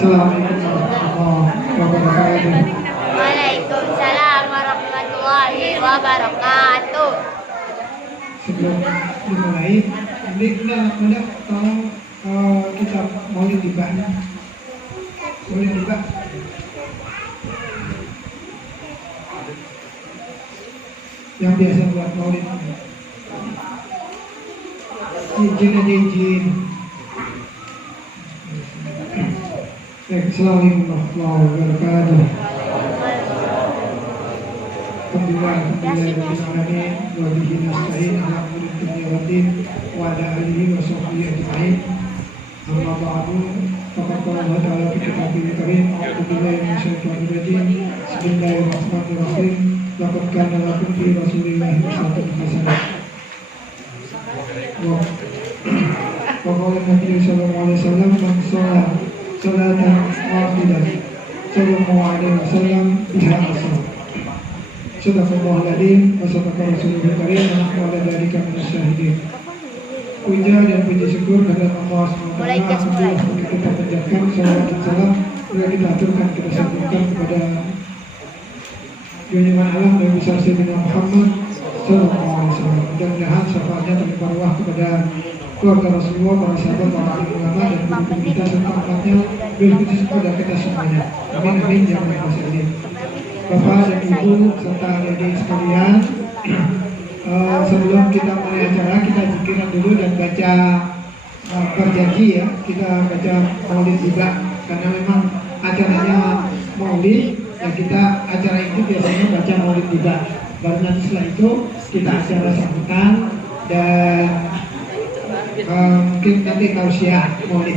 Assalamualaikum warahmatullahi wabarakatuh. Waalaikumsalam warahmatullahi wabarakatuh. Sebelum dimulai, ini kita tolong kita maulid tiba. Maulid tiba. Yang biasa buat maulid. Izin aja izin. Assalamualaikum warahmatullahi wabarakatuh. Alhamdulillahirrahmanirrahim. Wa bihi nasta'in ala umuri dunya waddin wa ala alihi wa sahbihi ajma'in. Amma ba'du. Faqad qala Allah ta'ala fi kitabihil karim. A'udzu billahi minasyaitonir rajim. Bismillahirrahmanirrahim. Laqad kana lakum fi Rasulillahi uswatun hasanah. Wa qala Nabi sallallahu alaihi wasallam man shalla salatan wahidah sallallahu alaihi wasallam biha asar. Sadaqallahul adzim wa sadaqa rasulul karim wa nahnu ala dzalika minasyahidin. Puja dan puji syukur kepada Allah SWT. Alhamdulillah kita panjatkan salawat dan salam yang kita aturkan, kita sambungkan kepada junjungan alam Nabi besar Sayyidina Muhammad sallallahu alaihi wasallam. Mudah-mudahan syafaatnya terlimpah ruah kepada keluarga Rasulullah, para sahabat, para ulama dan guru kita serta umatnya, bil khusus kepada kita semuanya. Amin amin ya rabbal alamin. Bapak dan Ibu serta adik-adik sekalian, sebelum kita mulai acara kita zikirkan dulu dan baca berjanji ya, kita baca maulid juga karena memang acaranya maulid ya, kita acara itu biasanya baca maulid juga. Baru nanti setelah itu kita acara sambutan dan mungkin nanti tausiah maulid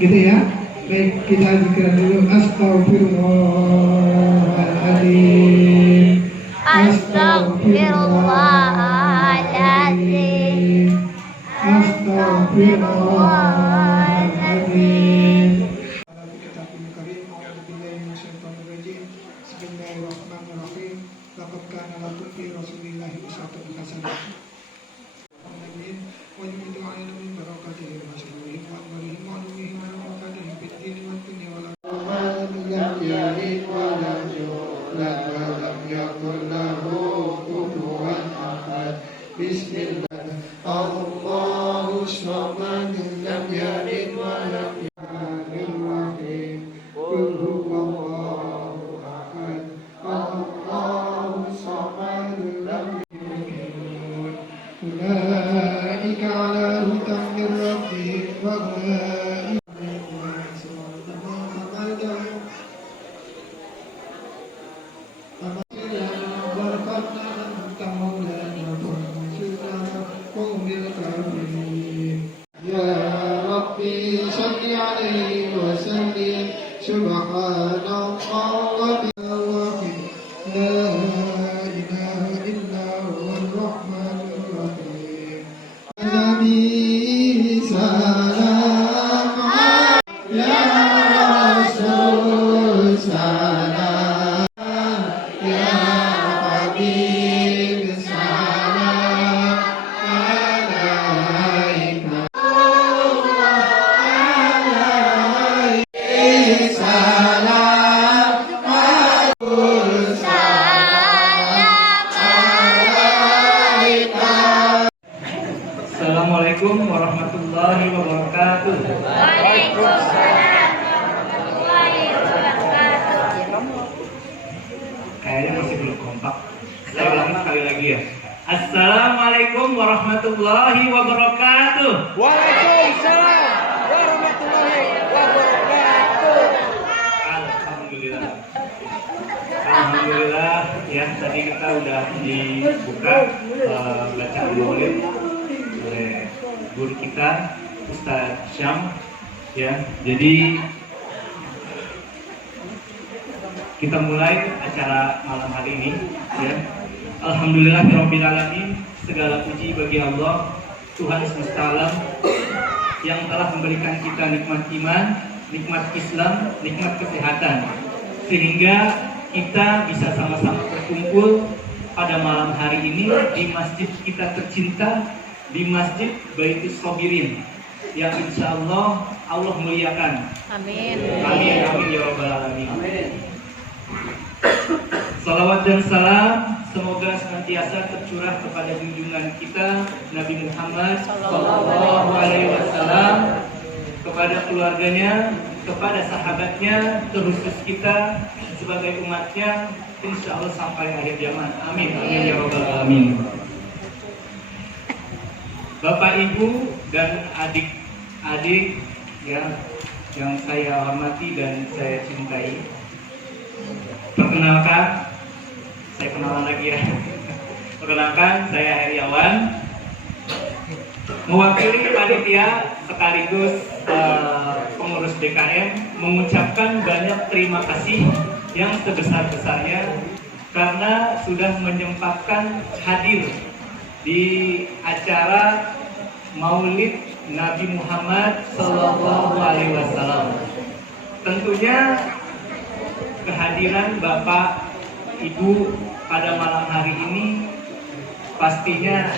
gitu ya. Baik, kita zikirkan dulu. Astaghfirullahaladzim, Astaghfirullahaladzim, Astaghfirullahaladzim. Bismillahirrahmanirrahim. Laqad kana lakum fi Rasulillahi uswatun hasanah. Bismillah. Allahu samad lam yalid wa lam yulad. Qul huwallahu ahad. Allahu samad lam yalid. Ulaika ala hudan min rabbihim wa ulaika Subhanallah wa bihamdihi la ilaha illa huwal rahmanur rahim. Nabi salam ya Rasul salam ya Habib salam alaika. Assalamualaikum warahmatullahi wabarakatuh. Waalaikumsalam warahmatullahi wabarakatuh. Kayaknya masih belum kompak. Saya ulangi sekali lagi ya. Assalamualaikum warahmatullahi wabarakatuh. Waalaikumsalam warahmatullahi wabarakatuh. Alhamdulillah. Alhamdulillah ya, tadi kita udah dibuka bacaan maulid oleh guru kita Ustaz Syam ya. Jadi kita mulai acara malam hari ini ya. Alhamdulillahirabbil alamin, segala puji bagi Allah Tuhan semesta alam yang telah memberikan kita nikmat iman, nikmat Islam, nikmat kesehatan, sehingga kita bisa sama-sama berkumpul pada malam hari ini di masjid kita tercinta, di Masjid Baitus Sabirin yang insya Allah Allah muliakan. Amin. Amin, amin ya rabbal alamin. Salawat dan salam semoga senantiasa tercurah kepada junjungan kita Nabi Muhammad Sallallahu Alaihi Wasallam, kepada keluarganya, kepada sahabatnya, terkhusus kita sebagai umatnya, insya Allah sampai akhir zaman. Amin, amin ya rabbal alamin. Bapak, Ibu, dan adik-adik ya, yang saya hormati dan saya cintai. Perkenalkan, saya kenalan lagi ya. Perkenalkan, saya Heriawan, mewakili panitia sekaligus pengurus DKM, mengucapkan banyak terima kasih yang sebesar-besarnya karena sudah menyempatkan hadir di acara Maulid Nabi Muhammad Sallallahu Alaihi Wasallam. Tentunya kehadiran Bapak Ibu pada malam hari ini pastinya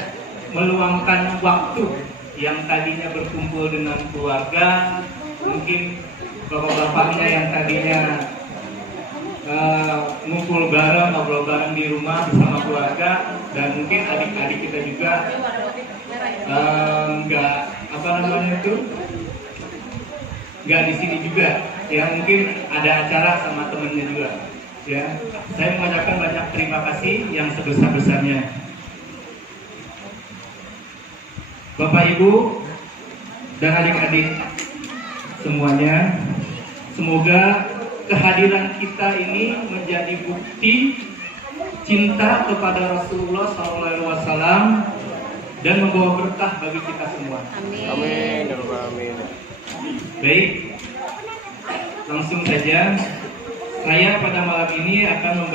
meluangkan waktu yang tadinya berkumpul dengan keluarga, mungkin bapak-bapaknya yang tadinya ngumpul bareng, ngobrol bareng di rumah bersama keluarga, dan mungkin adik-adik kita juga nggak di sini juga, ya mungkin ada acara sama temennya juga. Ya, saya mengucapkan banyak terima kasih yang sebesar-besarnya. Bapak, Ibu, dan adik-adik semuanya, semoga kehadiran kita ini menjadi bukti cinta kepada Rasulullah SAW dan membawa berkah bagi kita semua. Amin. Amin. Baik, langsung saja. Saya pada malam ini akan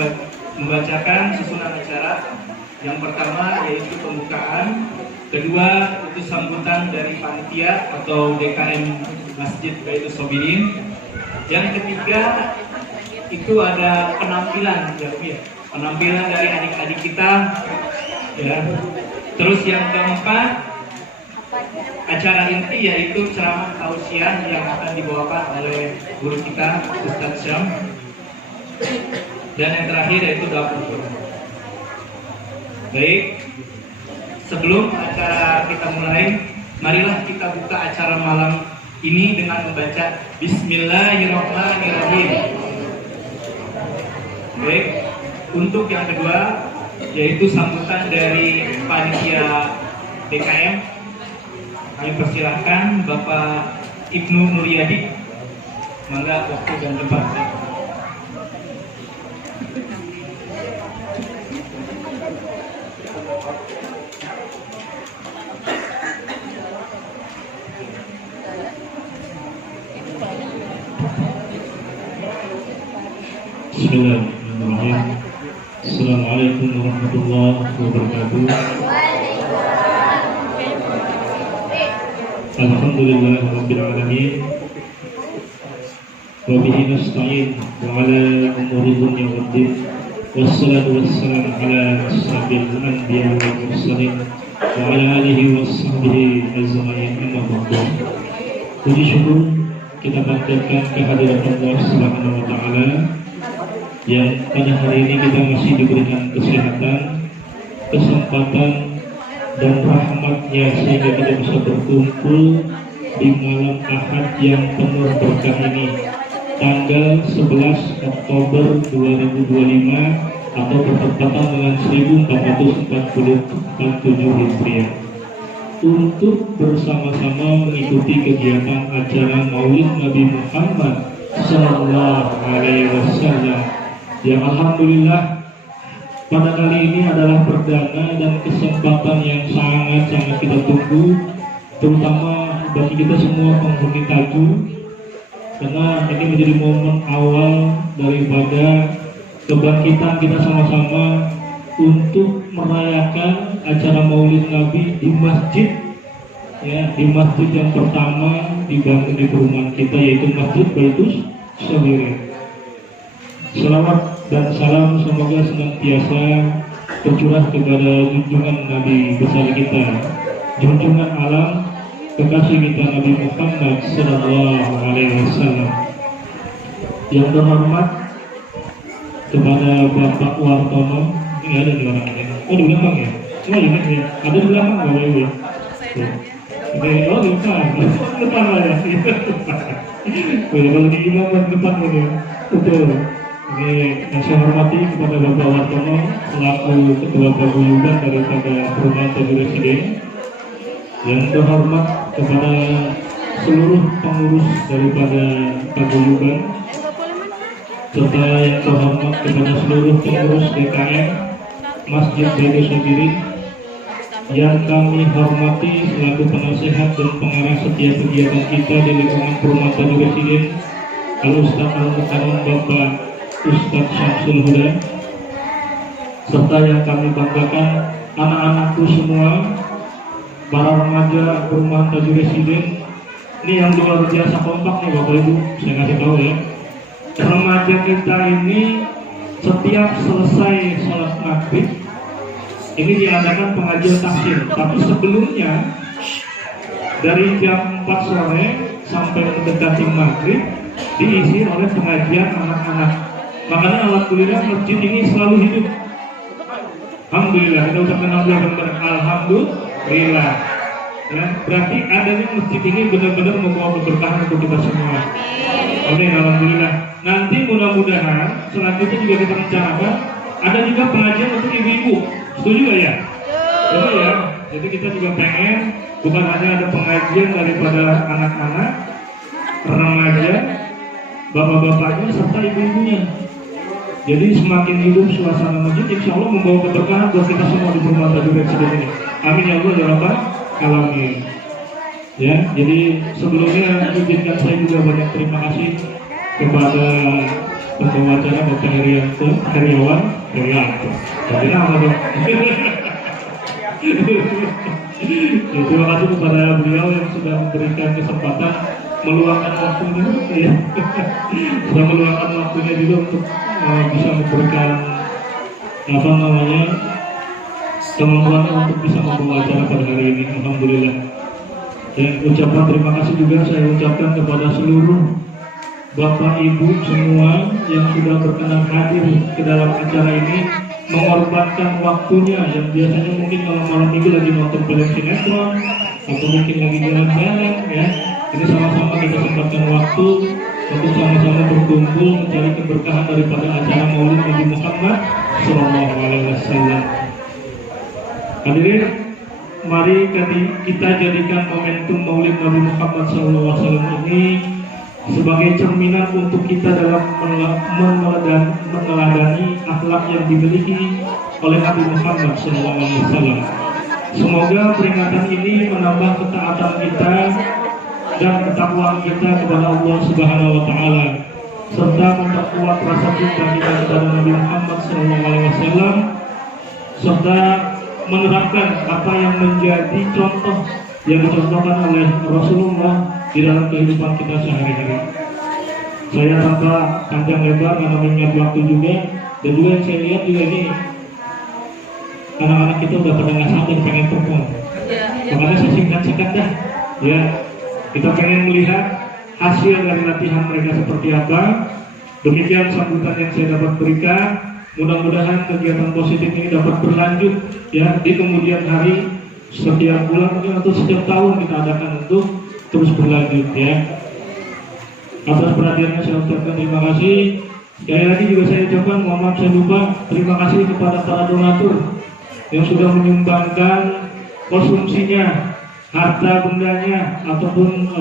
membacakan susunan acara. Yang pertama yaitu pembukaan, kedua itu sambutan dari panitia atau DKM Masjid Baitus Sobirin. Yang ketiga itu ada penampilan, penampilan dari adik-adik kita. Ya. Terus yang keempat acara inti yaitu ceramah tausiah yang akan dibawakan oleh guru kita Ustadz Syam. Dan yang terakhir yaitu doa penutup. Baik, sebelum acara kita mulai, marilah kita buka acara malam ini dengan membaca Bismillahirrahmanirrahim. Baik, untuk yang kedua yaitu sambutan dari panitia DKM. Kami persilahkan Bapak Ibnu Nuryadi. Mangga waktu dan tempat. Bismillahirrahmanirrahim. Assalamualaikum warahmatullahi wabarakatuh. Alhamdulillahirabbil alamin. Wa bihi nasta'in wa ala umuri dunya waddin. Wassalatu wassalamu ala asyrafil anbiya'i wal mursalin wa ala alihi washabbihi ajma'in, amma ba'du. Puji syukur kita panjatkan kehadiran Allah Subhanahu wa taala yang pada hari ini kita masih diberikan kesehatan, kesempatan, dan rahmatnya sehingga kita bisa berkumpul di malam Ahad yang penuh berkah ini, tanggal 11 Oktober 2025 atau bertepatan dengan 1447 Hijriah, untuk bersama-sama mengikuti kegiatan acara Maulid Nabi Muhammad Sallallahu Alaihi Wasallam. Ya, alhamdulillah pada kali ini adalah perdana dan kesempatan yang sangat-sangat kita tunggu, terutama bagi kita semua penghuni Taju, karena ini menjadi momen awal daripada kebangkitan kita sama-sama untuk merayakan acara Maulid Nabi di masjid, ya, di masjid yang pertama dibangun di perumahan kita, yaitu Masjid Baitus Sobirin. Salawat dan salam semoga senantiasa tercurah kepada junjungan Nabi besar kita, junjungan alam kekasih kita Nabi Muhammad Sallallahu Alaihi Wasallam. Yang terhormat kepada Bapak Wartono, ini ada di orangnya. Oh di belakang ya? Oh iya ya, ada di belakang nggak boleh ya? Oke, oh di depan lah ya. Kalau di imam depan ini, betul. Ini yang saya hormati kepada Bapak Wartono selaku Ketua Paguyuban daripada Perumahan Tabi Residen. Yang terhormat kepada seluruh pengurus daripada Paguyuban, serta yang terhormat kepada seluruh pengurus DKM Masjid Baitul Sabirin yang kami hormati selaku penasehat dan pengarah setiap kegiatan kita di lingkungan Perumahan Tabi Residen, Al-Ustaz Al-Mukarram Bapak Ustaz Syamsul Huda, serta yang kami banggakan anak-anakku semua, para remaja Perumahan Tabi Residen. Ini yang luar biasa kompak nih Bapak Ibu, saya kasih tahu ya. Remaja kita ini setiap selesai sholat maghrib ini diadakan pengajian taklim, tapi sebelumnya dari jam 4 sore sampai mendekati maghrib diisi oleh pengajian anak-anak. Makanya alhamdulillah masjid ini selalu hidup. Alhamdulillah, kita ucapkan alhamdulillah. Ya, berarti adanya masjid ini benar-benar membawa keberkahan untuk kita semua. Oke, alhamdulillah. Nanti mudah-mudahan selanjutnya juga kita rencanakan ada juga pengajian untuk ibu-ibu. Setuju gak ya? Betul ya. Jadi kita juga pengen bukan hanya ada pengajian daripada anak-anak, remaja, bapak-bapaknya serta ibu-ibunya. Jadi semakin hidup suasana masjid, insya Allah membawa keberkahan buat kita semua di Perumahan Tabi Residen ini. Amin ya Allah ya Rabbal Alamin. Ya, jadi sebelumnya izinkan saya juga banyak terima kasih kepada pembawa acara Bapak Heriawan. Jadi nama dong. Terima kasih kepada beliau yang sudah memberikan kesempatan meluangkan waktunya, ya. Sudah meluangkan waktunya juga untuk bisa memberikan kemampuan untuk bisa membawa acara pada hari ini. Alhamdulillah. Dan ucapan terima kasih juga saya ucapkan kepada seluruh Bapak Ibu semua yang sudah berkenan hadir ke dalam acara ini, mengorbankan waktunya yang biasanya mungkin malam-malam minggu lagi nonton film sinetron atau mungkin lagi jalan-jalan ya. Ini sama-sama kita sempatkan waktu untuk sama-sama berkumpul mencari keberkahan daripada acara Maulid Nabi Muhammad Sallallahu Alaihi Wasallam. Hadirin, mari kita jadikan momentum Maulid Nabi Muhammad Sallallahu Alaihi Wasallam ini sebagai cerminan untuk kita dalam meneladani akhlak yang dimiliki oleh Nabi Muhammad SAW. Semoga peringatan ini menambah ketaatan kita dan ketakwaan kita kepada Allah Subhanahu Wa Taala, serta memperkuat rasa cinta kita kepada Nabi Muhammad SAW, serta menerapkan apa yang menjadi contoh yang dicontohkan oleh Rasulullah di dalam kehidupan kita sehari-hari. Saya tanpa panjang lebar karena mengingat waktu juga, dan juga yang saya lihat juga ini anak-anak kita udah pada nggak sabar pengen perform. Makanya saya singkat-singkat dah. Ya, kita pengen melihat hasil dari latihan mereka seperti apa. Demikian sambutan yang saya dapat berikan. Mudah-mudahan kegiatan positif ini dapat berlanjut ya di kemudian hari, setiap bulan atau setiap tahun kita adakan untuk terus berlanjut ya. Atas perhatiannya saya ucapkan terima kasih. Sekali lagi juga saya ucapkan mohon maaf saya lupa, terima kasih kepada para donatur yang sudah menyumbangkan konsumsinya, harta bendanya ataupun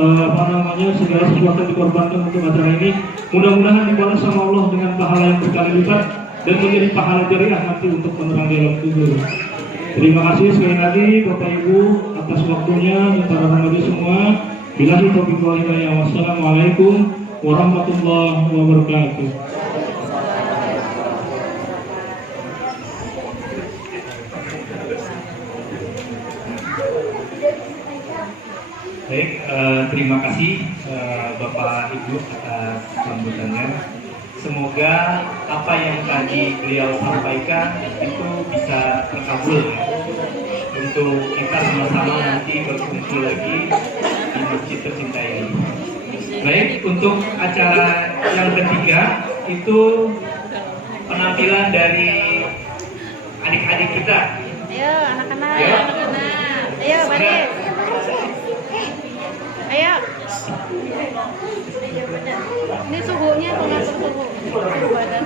segala sesuatu yang dikorbankan untuk acara ini. Mudah-mudahan dibalas sama Allah dengan pahala yang berkali lipat dan menjadi pahala jariah nanti untuk menerangi alam kubur. Terima kasih sekali lagi Bapak Ibu atas waktunya dan para remaja semua. Billahi taufiq wal hidayah. Wassalamualaikum warahmatullahi wabarakatuh. Baik, terima kasih Bapak Ibu atas sambutannya. Semoga apa yang tadi beliau sampaikan itu bisa terkabul ya. Untuk kita sama-sama nanti berkumpul lagi untuk acara yang ketiga itu penampilan dari adik-adik kita. Ayo, anak-anak. Ya. Ayo, balik. Ayo. Ini suhunya pengatur suhu badan.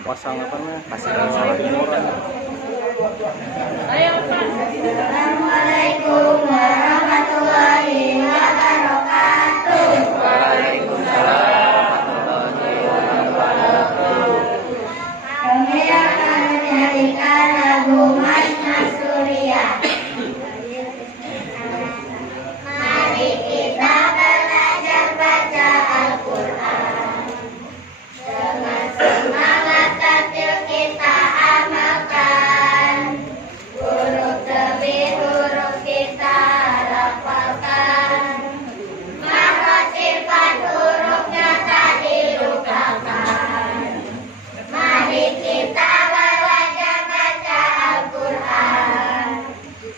Pasang apa namanya? Kasih salah jemuran. Ayo, Pak. Assalamualaikum warahmatullahi wabarakatuh. Kami akan menyanyikan lagu Mas Surya. Mari kita belajar baca Al-Quran. Dengan semangat tampil kita amalkan. Huruf demi huruf kita hafalkan. Maka sifat hurufnya tak dilupakan. Mari kita belajar baca Al-Quran.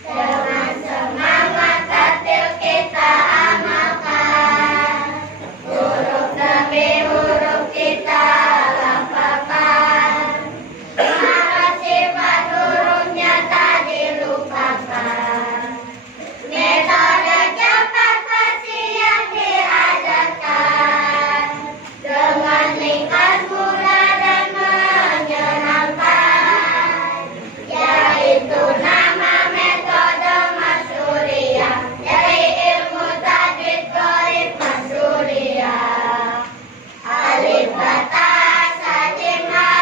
Dengan semangat tampil kita amalkan. Huruf demi huruf kita hafalkan. Maka sifat hurufnya tak dilupakan. Metode cepat fasih yang diajarkan dengan ringkas mudah dan menyenangkan, yaitu nama metode Mas Surya dari ilmu tajwid gharib Mas Surya. Alif batas sajim ha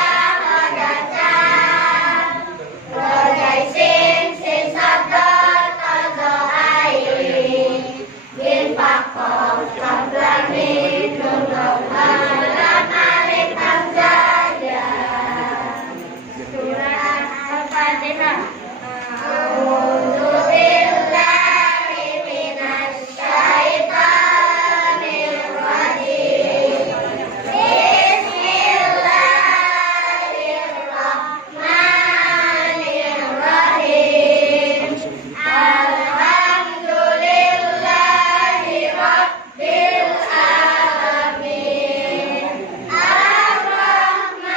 Rojai sin sabdol tozo ayin bin fakoh kablani nunok alam alif hamzah. Surah Al-Fatihah. A'udzu billahi minasy syaithanir rajim. Bismillahirrahmanirrahim. Alhamdulillahi rabbil alamin. Ar-Rahmanir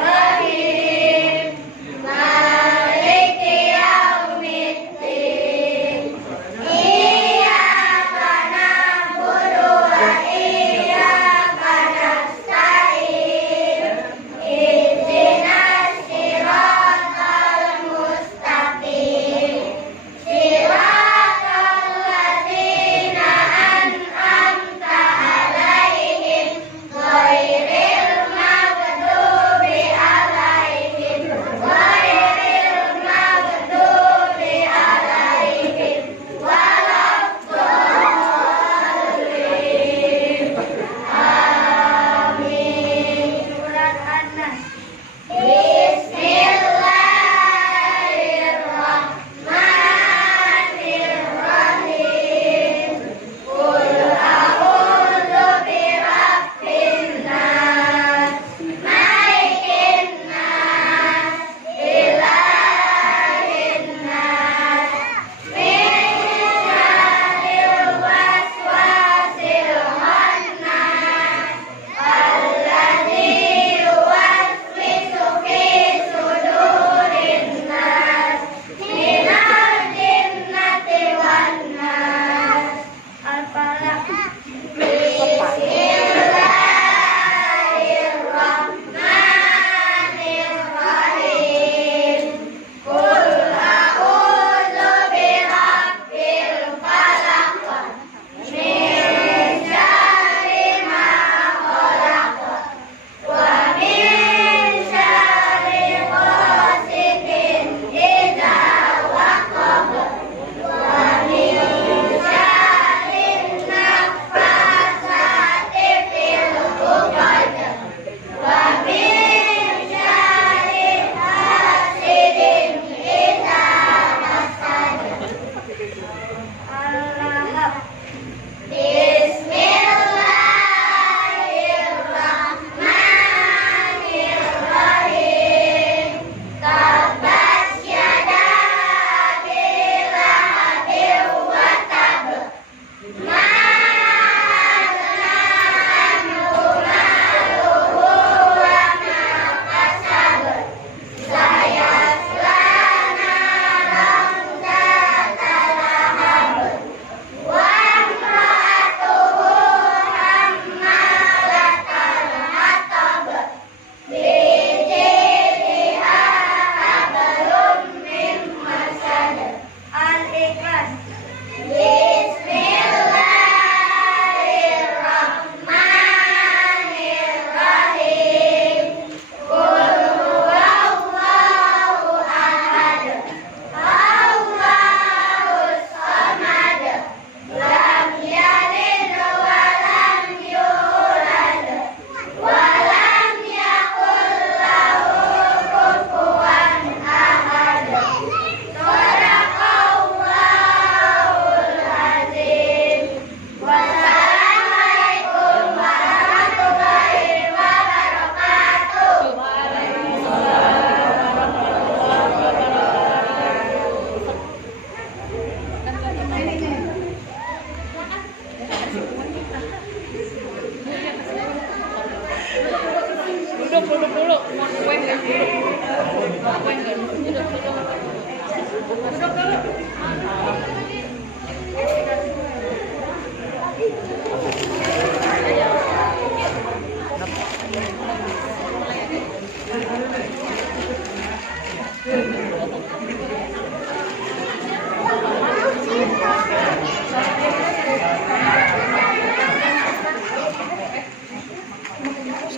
Rahim.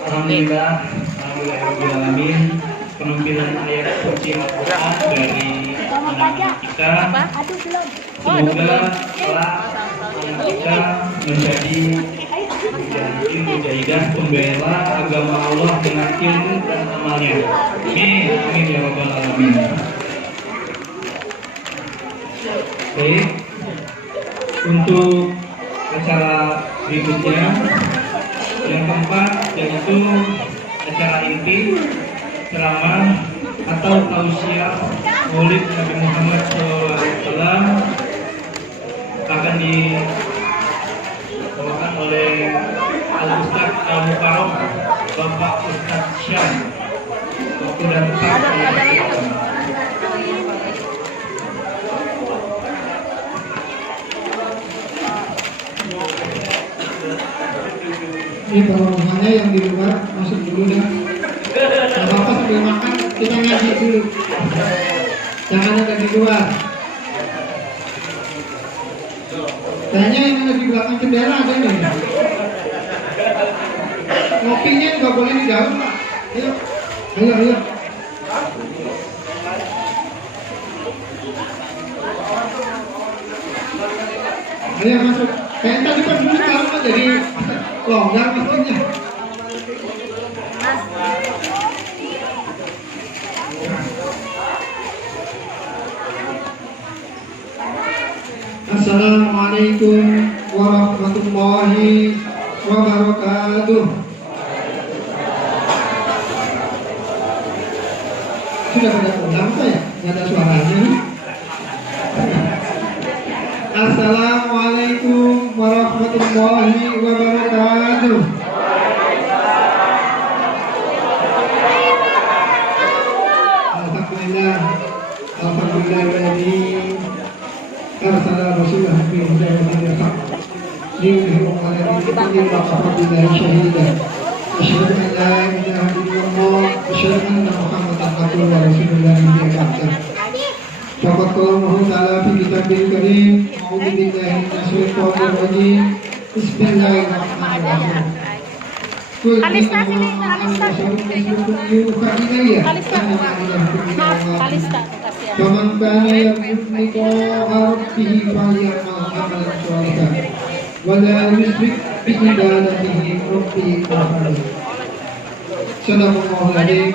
Alhamdulillah, alhamdulillahirobbilalamin. Penampilan ayat suci Al-Quran dari anak-anak kita, semoga kelak anak kita menjadi mujahidah pembela agama Allah dengan ilmu dan amalnya. Amin, amin ya rabbal alamin. Baik, untuk acara berikutnya yang keempat yaitu acara inti ceramah atau tausiah Maulid Nabi Muhammad SAW akan dibawakan oleh Al-Ustaz Al-Mukarram Bapak Ustaz Syah. Waktu dan tempat ini permohonannya yang di luar masuk dulu dah. Gak apa-apa sambil makan kita ngaji dulu. Jangan ada di luar. Kayaknya yang ada di belakang jendela ada nih. Ngopinya nggak boleh di dalam Pak. Ayo, ayo, ayo. Ayo masuk. Kayak tadi kan dulu sekarang kan jadi longgar pastinya. Assalamualaikum warahmatullahi wabarakatuh. Sudah pada pulang saya, nggak ada suaranya nih. Assalamualaikum warahmatullahi wabarakatuh. Alhamdulillah, alhamdulillahilladzi arsala rasulahu bil huda wa dinil haqq liyudhhirahu 'ala dini kullihi wa kafa billahi shahida. Asyhadu an la ilaha illallah wa asyhadu anna Muhammadan abduhu wa rasuluhu. Faqad qala Allah Ta'ala fi kitabil karim, a'udzu billahi minasyaitonir rajim. Bismillahirrahmanirrahim. Kalista sini, Kalista. Kalista, kasih ya. Faman kana yarju liqa'a rabbih falyamal amalan shalihan wa la yusyrik bi ibadatihi rabbih ahadan. Sadaqallahul adzim.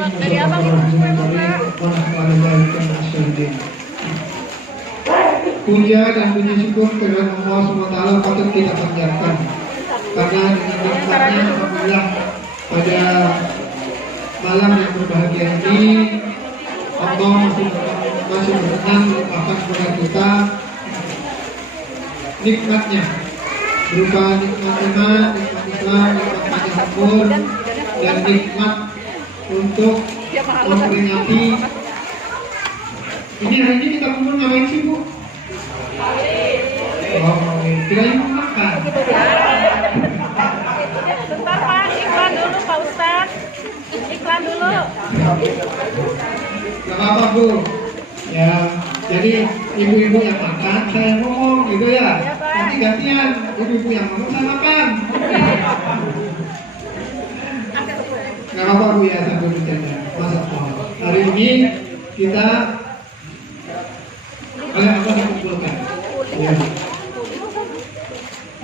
Puja dan puji syukur kepada Allah SWT patut kita panjatkan, karena dengan nikmatnya alhamdulillah pada malam yang berbahagia ini Allah masih berkenan melimpahkan kepada kita nikmatnya berupa nikmat iman, nikmat Islam, nikmat panjang umur, dan nikmat untuk memperingati. Ini hari ini kita kumpul ngapain sih Bu? Oh, kirain mau makan. Bentar Pak, iklan dulu Pak Ustaz. Iklan dulu. Gak apa-apa Bu. Ya, jadi ibu-ibu yang makan, saya yang ngomong gitu ya. Nanti gantian, ibu-ibu yang ngomong saya makan. Gak apa-apa Bu ya, sambil bercanda. Masa hari ini kita oleh Allah dikumpulkan. Ya.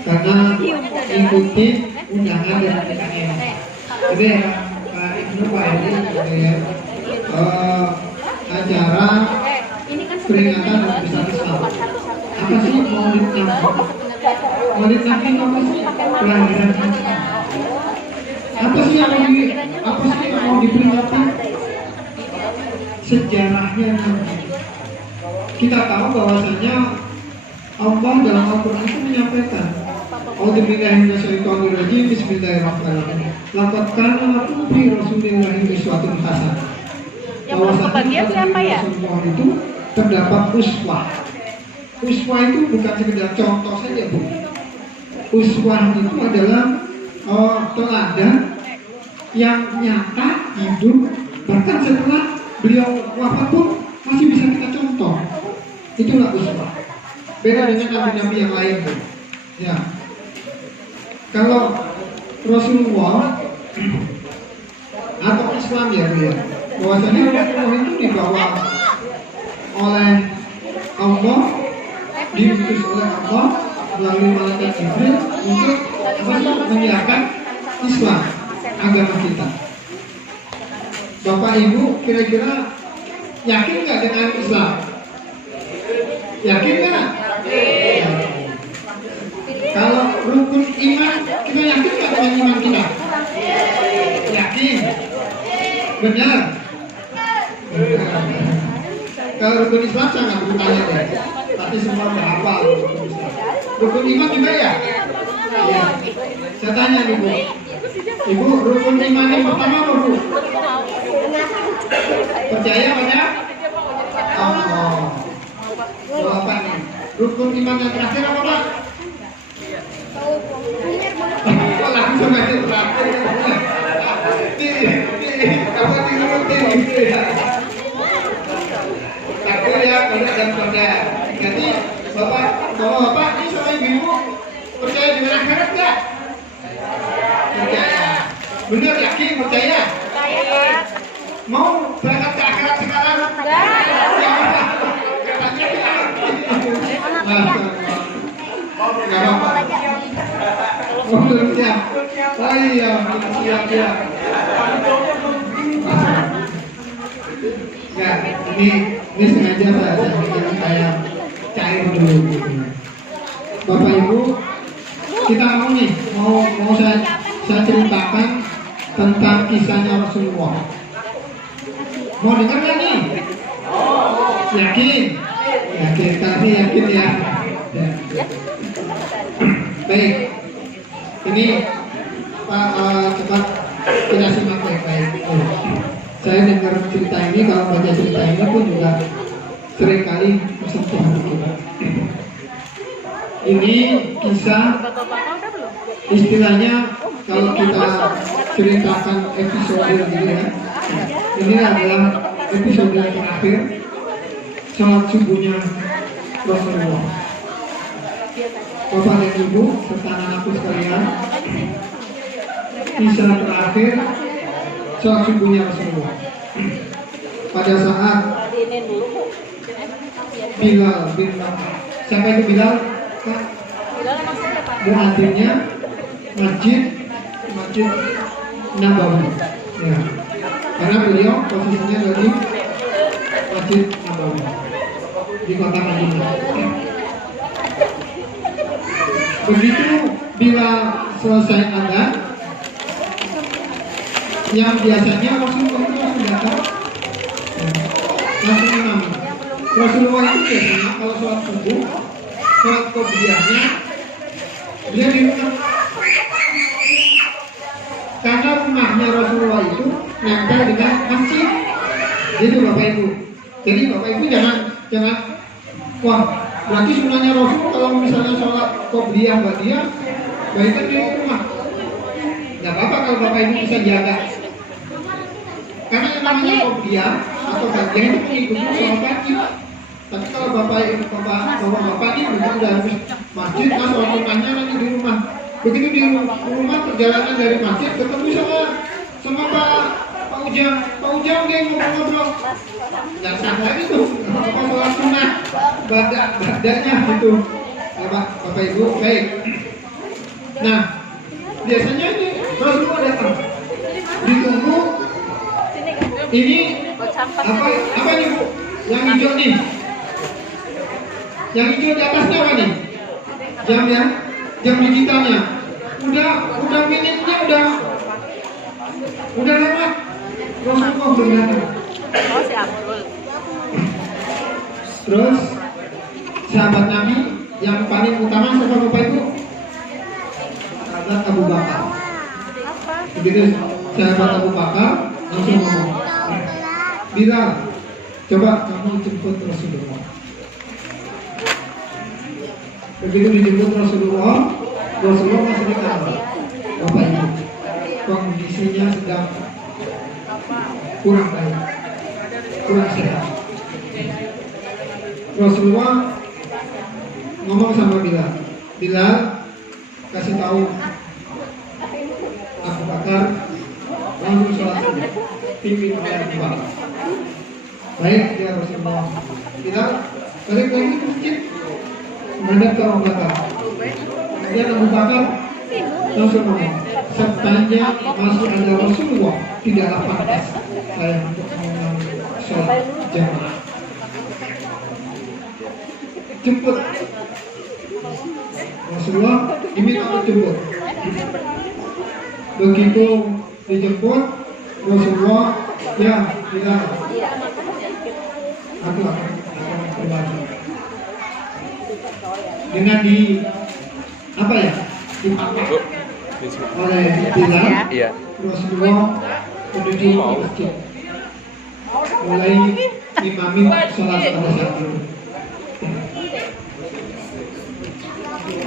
Karena ikuti undangan dari PKN. Jadi Pak Ibnu Pak Edi gitu ya, acara peringatan Hari Besar Islam. Apa sih Maulid Nabi? Maulid Nabi apa sih? Kelahiran Nabi. Apa sih yang mau diperingati? Sejarahnya Nabi. Kita tahu bahwasanya Allah dalam Al-Quran itu menyampaikan, A'udzubillahi minasyaitonirrajim, bismillahirrahmanirrahim. Laqad kana lakum fi Rasulillahi uswatun hasanah. Yang belum kebagian siapa ya? Rasulullah itu terdapat uswah. Uswah itu bukan sekedar contoh saja, Bu. Uswah itu adalah teladan yang nyata, hidup, bahkan setelah beliau wafat pun masih bisa kita contoh. Itulah uswah. Beda dengan nabi-nabi yang lain, Bu. Ya. Kalau Rasulullah atau Islam ya, Bu, ya, bahwasanya Rasulullah itu dibawa oleh Allah, diutus oleh Allah melalui malaikat Jibril untuk menyiarkan Islam, agama kita. Bapak Ibu kira-kira yakin nggak dengan Islam? Yakin nggak? Kalau rukun iman, kita yakin nggak dengan iman kita? Yakin? Benar? Kalau rukun Islam sangat bertanya deh. Tapi semua berapa rukun Islam? Rukun iman juga ya? Ya. Saya tanya nih, Bu. Ibu, rukun iman yang pertama apa, Bu? Percaya pada Allah. Apa nih? Rukun iman yang terakhir apa, Pak? Kok langsung aja terakhir? Apa nih? Takdir ya, pada dan pada. Jadi bapak ini sama ibu percaya dengan akhirat nggak? Percaya. Benar, yakin, percaya? Percaya. Mau berangkat ke akhirat sekarang? Enggak. Katanya nggak apa-apa. Oh, belum siap. Oh iya, belum siap ya. Enggak, ini sengaja saya cair dulu. Bapak Ibu, kita mau saya ceritakan tentang kisahnya Rasulullah. Mau dengar nggak nih? Yakin? Yakin, tapi yakin ya. Baik, ini Pak cepat kita simak baik-baik. Saya dengar cerita ini, kalau baca cerita ini pun juga seringkali tersentuh hati kita. Ini kisah, istilahnya kalau kita ceritakan episode gitu ya, ini adalah episode yang terakhir salat subuhnya Rasulullah. Bapak dan Ibu serta anakku sekalian, kisah terakhir salat subuhnya Rasulullah. Pada saat Bilal bin Rabah, siapa itu Bilal? Muadzinnya masjid Nabawi. Ya. Karena beliau posisinya dari Masjid Nabawi di kota Madinah. Begitu bila selesai adzan, yang biasanya Rasulullah itu langsung datang, langsung imam. Rasulullah itu biasanya kalau sholat subuh, sholat qobliyahnya, dia di rumah. Karena rumahnya Rasulullah itu nempel dengan masjid. Itu Bapak Ibu. Jadi Bapak Ibu jangan wah, berarti sunahnya Rasul kalau misalnya sholat qobliyah ba'diyah, baikkan di rumah. Tidak apa-apa kalau Bapak Ibu bisa jaga. Karena yang namanya qobliyah atau ba'diyah itu mengikuti sholat wajib. Tapi kalau Bapak ini udah harus masjid, nah sholat sunnahnya nanti di rumah. Begitu di rumah perjalanan dari masjid ketemu sama Pak Ujang dia ngobrol-ngobrol. Nggak sah lagi tuh, apa sholat sunnah badanya gitu. Ya, Bapak Ibu, baik. Nah, biasanya ini Rasulullah datang, ditunggu. Ini apa nih Bu? Yang hijau nih. Yang hijau di atasnya apa nih? Jam ya? Jam digitalnya. Udah minitnya udah lewat. Rasulullah belum datang. Oh, si Abdul. Terus sahabat Nabi yang paling utama siapa Bapak Ibu? Sahabat Abu Bakar. Begitu sahabat Abu Bakar langsung ngomong, Bilal, coba kamu jemput Rasulullah. Begitu dijemput Rasulullah, Rasulullah masih di kamar. Bapak Ibu, kondisinya sedang kurang baik, kurang sehat. Rasulullah ngomong sama Bilal, Bilal kasih tahu Abu Bakar langsung sholat subuh, pimpin oleh Bilal. Baik ya Rasulullah. Bilal balik lagi ke masjid, menghadap ke Abu Bakar. Kemudian Abu Bakar langsung ngomong, sepanjang masih ada Rasulullah tidaklah pantas saya untuk mengulangi sholat jamaah. Jemput Rasulullah, diminta untuk jemput. Begitu dijemput Rasulullah, ya bilang aku akan berbagi dengan di apa ya, dipakai oleh Bilal. Iya. Rasulullah menuju ke masjid, mulai imamin sholat pada saat itu.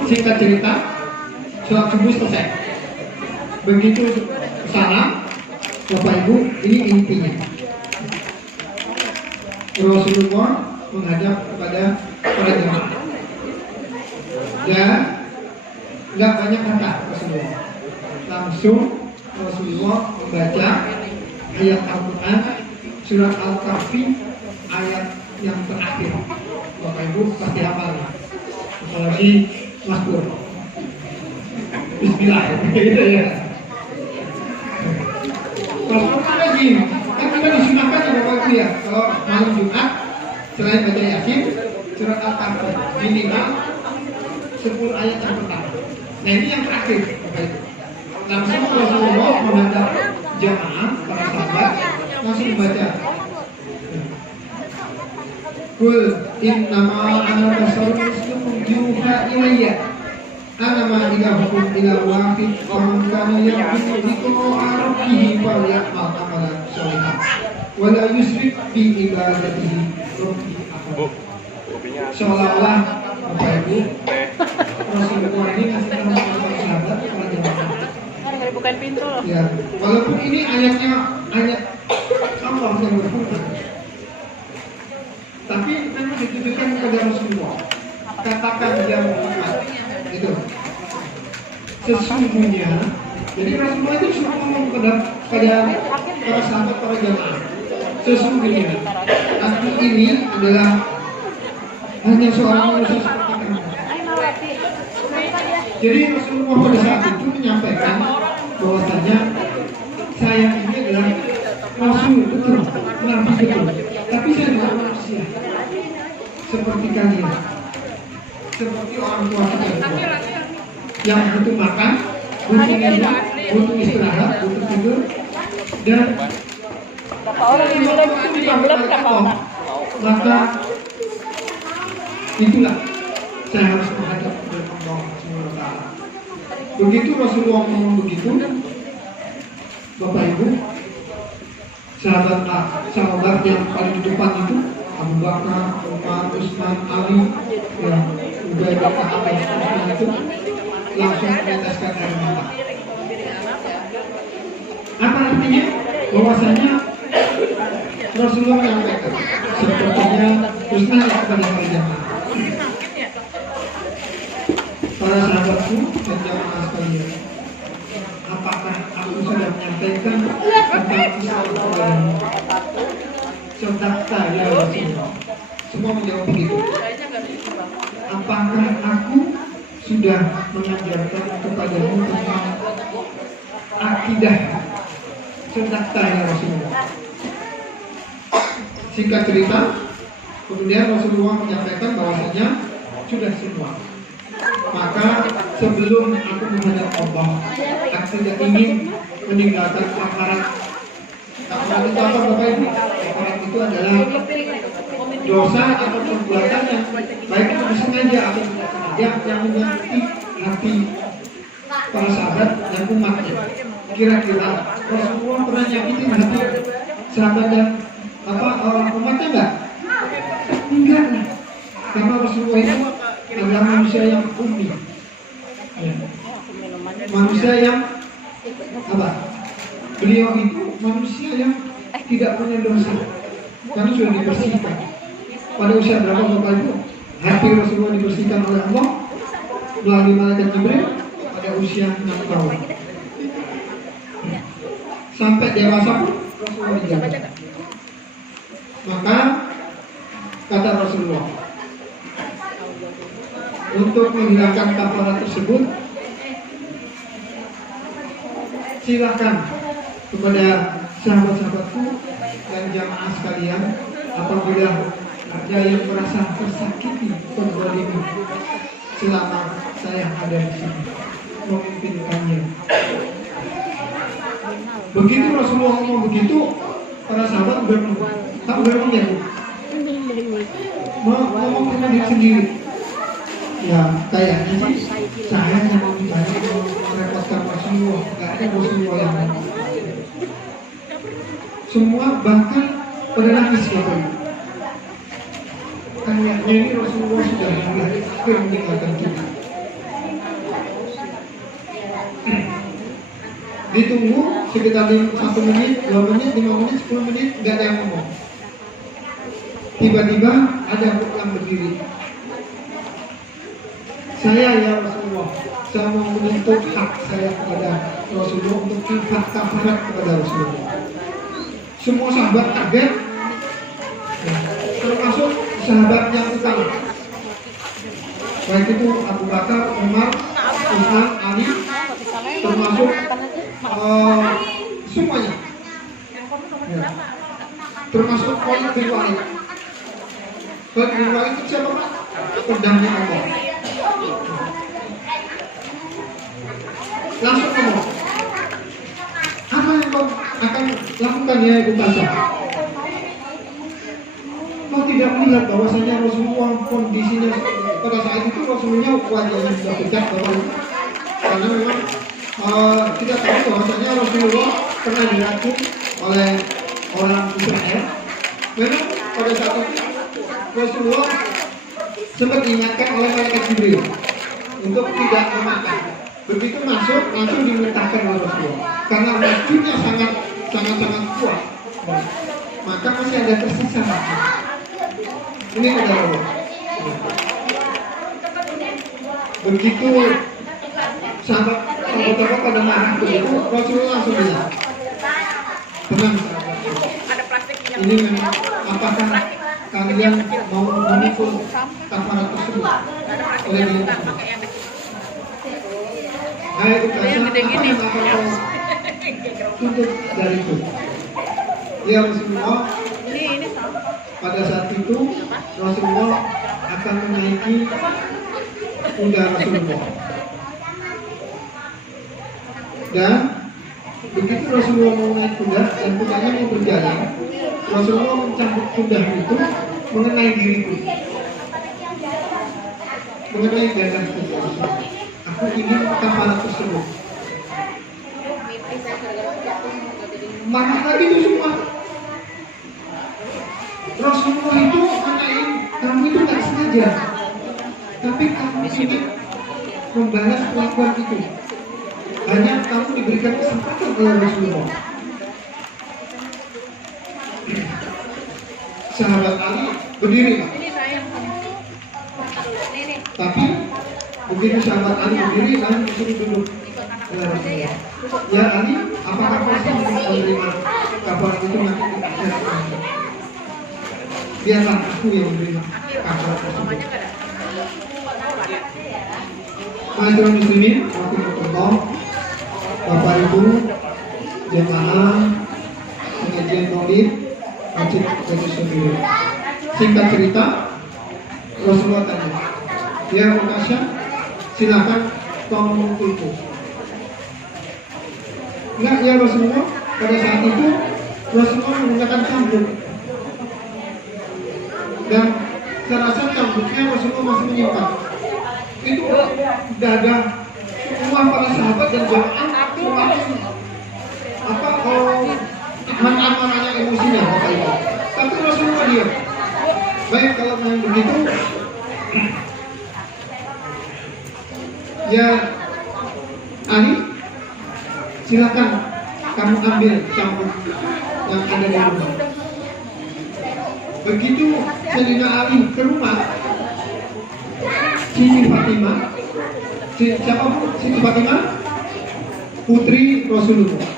Singkat cerita, sholat subuh selesai. Begitu kesana, Bapak Ibu, ini intinya. Rasulullah menghadap kepada para jemaah dan nggak banyak kata Rasulullah. Langsung Rasulullah membaca ayat Al-Quran surat Al-Kahfi ayat yang terakhir. Bapak Ibu pasti hafal, apalagi Mas Pur. Bismillah, gitu ya. Kalau lagi, kan kita disunahkan ya Bapak Ibu ya, kalau malam Jumat selain baca Yasin, surat Al-Kahfi minimal 10 ayat yang pertama. Nah ini yang terakhir Bapak Ibu. Langsung Rasulullah menghadap jamaah para sahabat langsung membaca. Kul innama ana basarun muslimun yuha ilayya anama ilahukum ila wahid faman kana yarju liqa'a rabbih falyamal amalan sholihan wa la yusyrik bi ibadatihi rabbih ahad. Seolah-olah Bapak Ibu, Rasulullah ini ngasih tahu kepada sahabat para jamaah. Bukan pintu loh. Ya, walaupun ini ayat Allah yang berfirman, tapi memang ditujukan kepada Rasulullah. Katakan dia Muhammad, itu sesungguhnya. Jadi Rasulullah itu sudah ngomong kepada para sahabat, para jamaah, sesungguhnya aku ini adalah hanya seorang manusia seperti kamu. Jadi Rasulullah pada saat itu menyampaikan bahwasanya saya ini adalah Rasul betul, Nabi betul, tapi saya adalah manusia seperti kalian, seperti orang tua kita yang butuh makan, butuh minum, butuh istirahat, butuh tidur, dan Orang yang bilang itu diambil kapal. maka itulah saya harus menghadap kepada Allah SWT. Begitu Rasulullah ngomong begitu, Bapak Ibu, sahabat yang paling di depan itu Abu Bakar, Umar, Utsman, Ali, yang Ubay bin Ka'ab dan seterusnya itu langsung meneteskan air mata. Apa artinya? Bahwasanya Rasulullah menyampaikan sepertinya Utsman kepada para jamaah. Para sahabatku dan jamaah sekalian, apakah aku sudah menyampaikan tentang Islam kepadamu? Sedakta ya Rasulullah. Semua menjawab begitu. Apakah aku sudah mengajarkan kepadamu tentang akidah? Sedakta ya Rasulullah. Singkat cerita, kemudian Rasulullah menyampaikan bahwasanya sudah semua. Maka sebelum aku menghadap Allah, aku tidak ingin meninggalkan kekafarat. Kekafarat itu apa Bapak Ibu? Kekafarat itu adalah dosa atau perbuatan yang baik itu disengaja atau tidak sengaja yang menyakiti hati para sahabat dan umatnya. Kira-kira Rasulullah pernah nyakitin hati sahabat dan Rasulullah itu adalah manusia yang ummi. Ya. Manusia yang apa? Beliau itu manusia yang tidak punya dosa karena sudah dibersihkan. Pada usia berapa Bapak Ibu? Hati Rasulullah dibersihkan oleh Allah melalui malaikat Jibril pada usia 6 tahun. Sampai dewasa pun Rasulullah dijaga. Maka kata Rasulullah, untuk menghilangkan kafarat tersebut, silakan kepada sahabat-sahabatku dan jamaah sekalian, apabila ada yang merasa tersakiti penzalimi selama saya ada di sini memimpinkannya. Begitu Rasulullah ngomong begitu, para sahabat berenung. Tak berenung ya, ngomong dengan diri sendiri. Ya kayaknya sih saya yang mau merepotkan Rasulullah, nggak ada Rasulullah yang lain. Semua bahkan pada nangis Bapak Ibu. Kayaknya ini Rasulullah sudah hampir meninggalkan kita. Ditunggu sekitar 1 menit, 2 menit, 5 menit, 10 menit, nggak ada yang ngomong. Tiba-tiba ada yang berdiri. Saya ya Rasulullah, saya mau menuntut hak saya kepada Rasulullah untuk infak kafarat kepada Rasulullah. Semua sahabat kaget, termasuk sahabat yang utama, baik itu Abu Bakar, Umar, Utsman, Ali, termasuk semuanya, ya. Termasuk Khalid bin Walid. Khalid bin Walid itu siapa Pak? Pedangnya Allah. Langsung ngomong, apa yang kau akan lakukan ya Ibu Tasha? Kau tidak melihat bahwasanya Rasulullah kondisinya pada saat itu Rasulullah wajahnya sudah pucat Bapak Ibu, karena memang kita tahu bahwasanya Rasulullah pernah diracun oleh orang Israel. Memang pada saat itu Rasulullah sempat diingatkan oleh malaikat Jibril untuk tidak memakan. Begitu masuk langsung dimuntahkan oleh Rasulullah karena racunnya sangat kuat. Maka masih ada tersisa. Ini adalah Allah. Begitu sahabat pada marah begitu, Rasulullah langsung bilang, tenang sahabat. Ini memang apakah kalian mau memikul kafarat tersebut oleh dia? Hai Ibu Tasha, apa yang akan kau tuntut dari itu? Ya Rasulullah, pada saat itu Rasulullah akan menaiki kuda Rasulullah. Dan begitu Rasulullah mau naik kuda dan kudanya mau berjalan, Rasulullah mencambuk kuda itu mengenai diriku, mengenai dada Rasulullah. Aku ingin kafarat tersebut. Mana lagi itu semua? Rasulullah itu mengenai kamu itu tak sengaja, tapi kamu ingin membalas kelakuan itu. Hanya kamu diberikan kesempatan oleh Rasulullah. Sahabat Ali berdiri, Pak. Tapi begitu sahabat Ali berdiri, lalu disuruh duduk oleh Rasulullah. Ya Ali, apakah kau sanggup menerima kafarat itu nanti di akhirat? Biarlah aku yang menerima kafarat tersebut. Masyaallah muslimin, rahimahullah. Bapak Ibu, jemaah pengajian Maulid Masjid Jati Sendiri. Singkat cerita, Rasulullah tanya, ya Ibu Tasha, silakan kau memukulku. Enggak ya Rasulullah, pada saat itu Rasulullah menggunakan cambuk. Dan saya rasa cambuknya Rasulullah masih menyimpan. Itu dada semua para sahabat dan jamaah semakin mana-mananya emosinya Bapak Ibu. Tapi Rasulullah diam. Baik kalau memang begitu, Ya, Ali, silakan kamu ambil cambuk yang ada di rumah. Begitu Sayyidina Ali ke rumah, Siti Fatimah, siapa Siti Fatimah? Putri Rasulullah.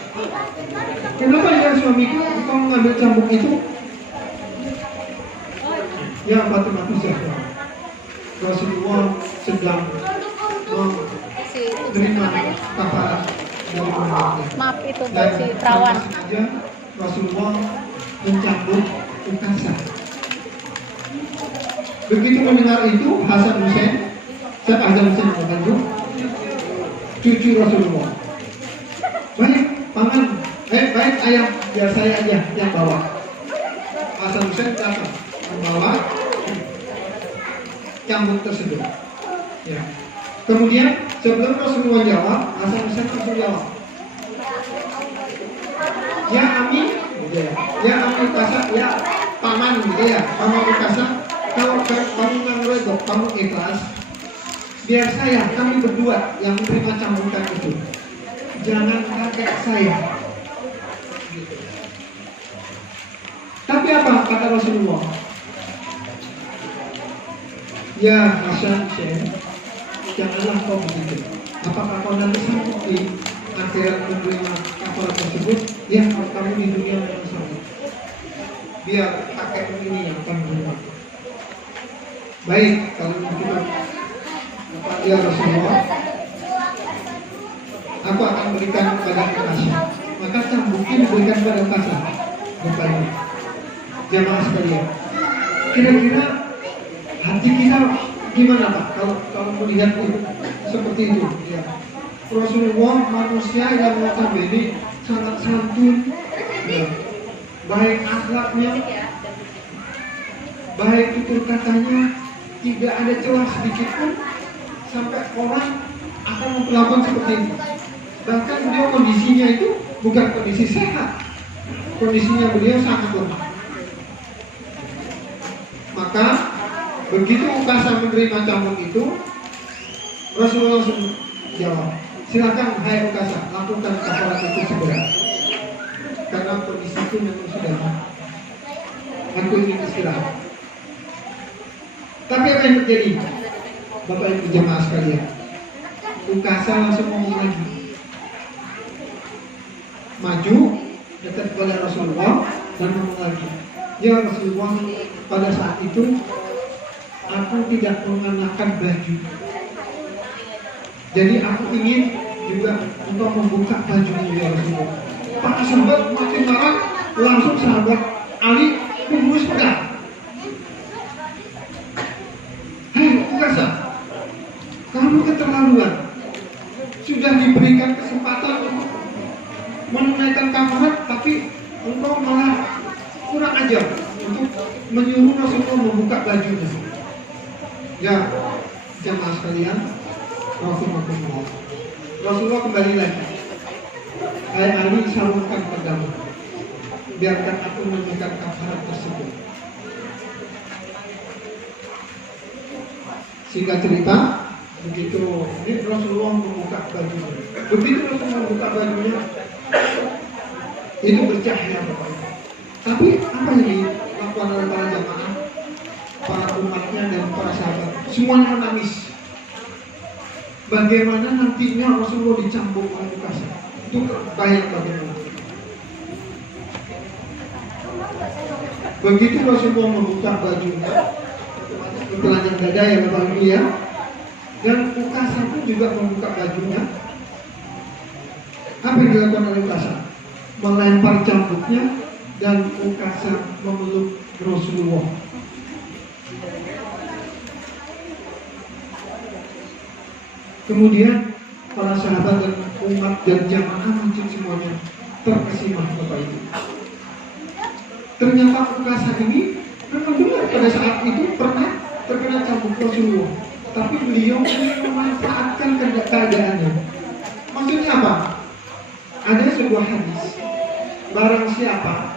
Kenapa ya suamiku engkau mengambil cambuk itu? Ya Fatimah Zahra, Rasulullah sedang menerima kafarat dari umatnya. Maaf itu Dan buat si perawan. tanpa sengaja Rasulullah mencambuk Ukasha. Begitu mendengar itu, Hasan Hussein, siapa Hasan Hussein membantu? Cucu Rasulullah. Baik, paman, baik ayah, biar saya aja yang bawa. Hasan Hussein datang membawa cambuk tersebut. Ya. Kemudian sebelum Rasulullah jawab, Hasan Hussein langsung jawab. Ya Ami, gitu ya. Ya Ami Ukasha, ya paman, gitu ya. Paman Ukasha, kalau kamu nggak redok, kamu ikhlas, biar saya, kami berdua yang menerima cambukan itu. Jangan kakek saya. Gitu. Tapi apa kata Rasulullah? Ya Hasan Hussein, janganlah kau begitu. Apakah kau nanti sanggup di akhirat menerima kafarat tersebut? Ya, kalau kamu di dunia yang sanggup. Biar kakekmu ini yang akan menerima. Baik, kalau begitu, ya Rasulullah, aku akan berikan kepada Ukasha. Maka cambuknya diberikan kepada Ukasha. Bapak jamaah sekalian, kira-kira hati kita gimana Pak kalau melihat itu seperti itu? Ya. Rasulullah manusia yang notabene sangat santun, ya. Baik akhlaknya, baik tutur katanya, tidak ada celah sedikit pun sampai orang akan memperlakukan seperti itu. Bahkan beliau kondisinya itu bukan kondisi sehat, kondisinya beliau sangat lemah. Maka begitu Ukasha menerima cambuk itu, Rasulullah langsung jawab, silakan hai Ukasha, lakukan kafarat itu segera. Karena kondisiku memang sudah lemah. Aku ingin istirahat. Tapi apa yang terjadi? Bapak Ibu jemaah sekalian, Ukasha langsung ngomong lagi, maju dekat kepada Rasulullah dan ngomong lagi, ya Rasulullah, pada saat itu aku tidak mengenakan baju. Jadi aku ingin juga untuk membuka bajunya ya Rasulullah. Para sahabat makin marah, langsung sahabat Ali menghunus pedang. Hei Ukasha, kamu keterlaluan. Sudah diberikan kesempatan untuk menunaikan kafarat, tapi engkau malah kurang ajar untuk menyuruh Rasulullah membuka bajunya. Ya, jemaah sekalian, Rasulullah kembali lagi. Hai Ali, salurkan pedang. Biarkan aku menunaikan kafarat tersebut. Singkat cerita, begitu Rasulullah membuka bajunya. Begitu Rasulullah membuka bajunya, itu bercahaya Bapak. Tapi apa yang dilakukan oleh para jamaah, para umatnya dan para sahabat? Semuanya menangis. Bagaimana nantinya Rasulullah dicambuk oleh Ukasha? Itu bayang bagaimana. Begitu Rasulullah membuka bajunya, telanjang dada ya Bapak Ibu ya, dan Ukasha pun juga membuka bajunya. Apa yang dilakukan oleh Ukasha? Melempar cambuknya dan Ukasha memeluk Rasulullah. Kemudian para sahabat dan umat dan jamaah masjid semuanya terkesima Bapak Ibu. Ternyata Ukasha ini memang benar pada saat itu pernah terkena cambuk Rasulullah, tapi beliau memanfaatkan keadaannya. Maksudnya apa? Ada sebuah hadis, barang siapa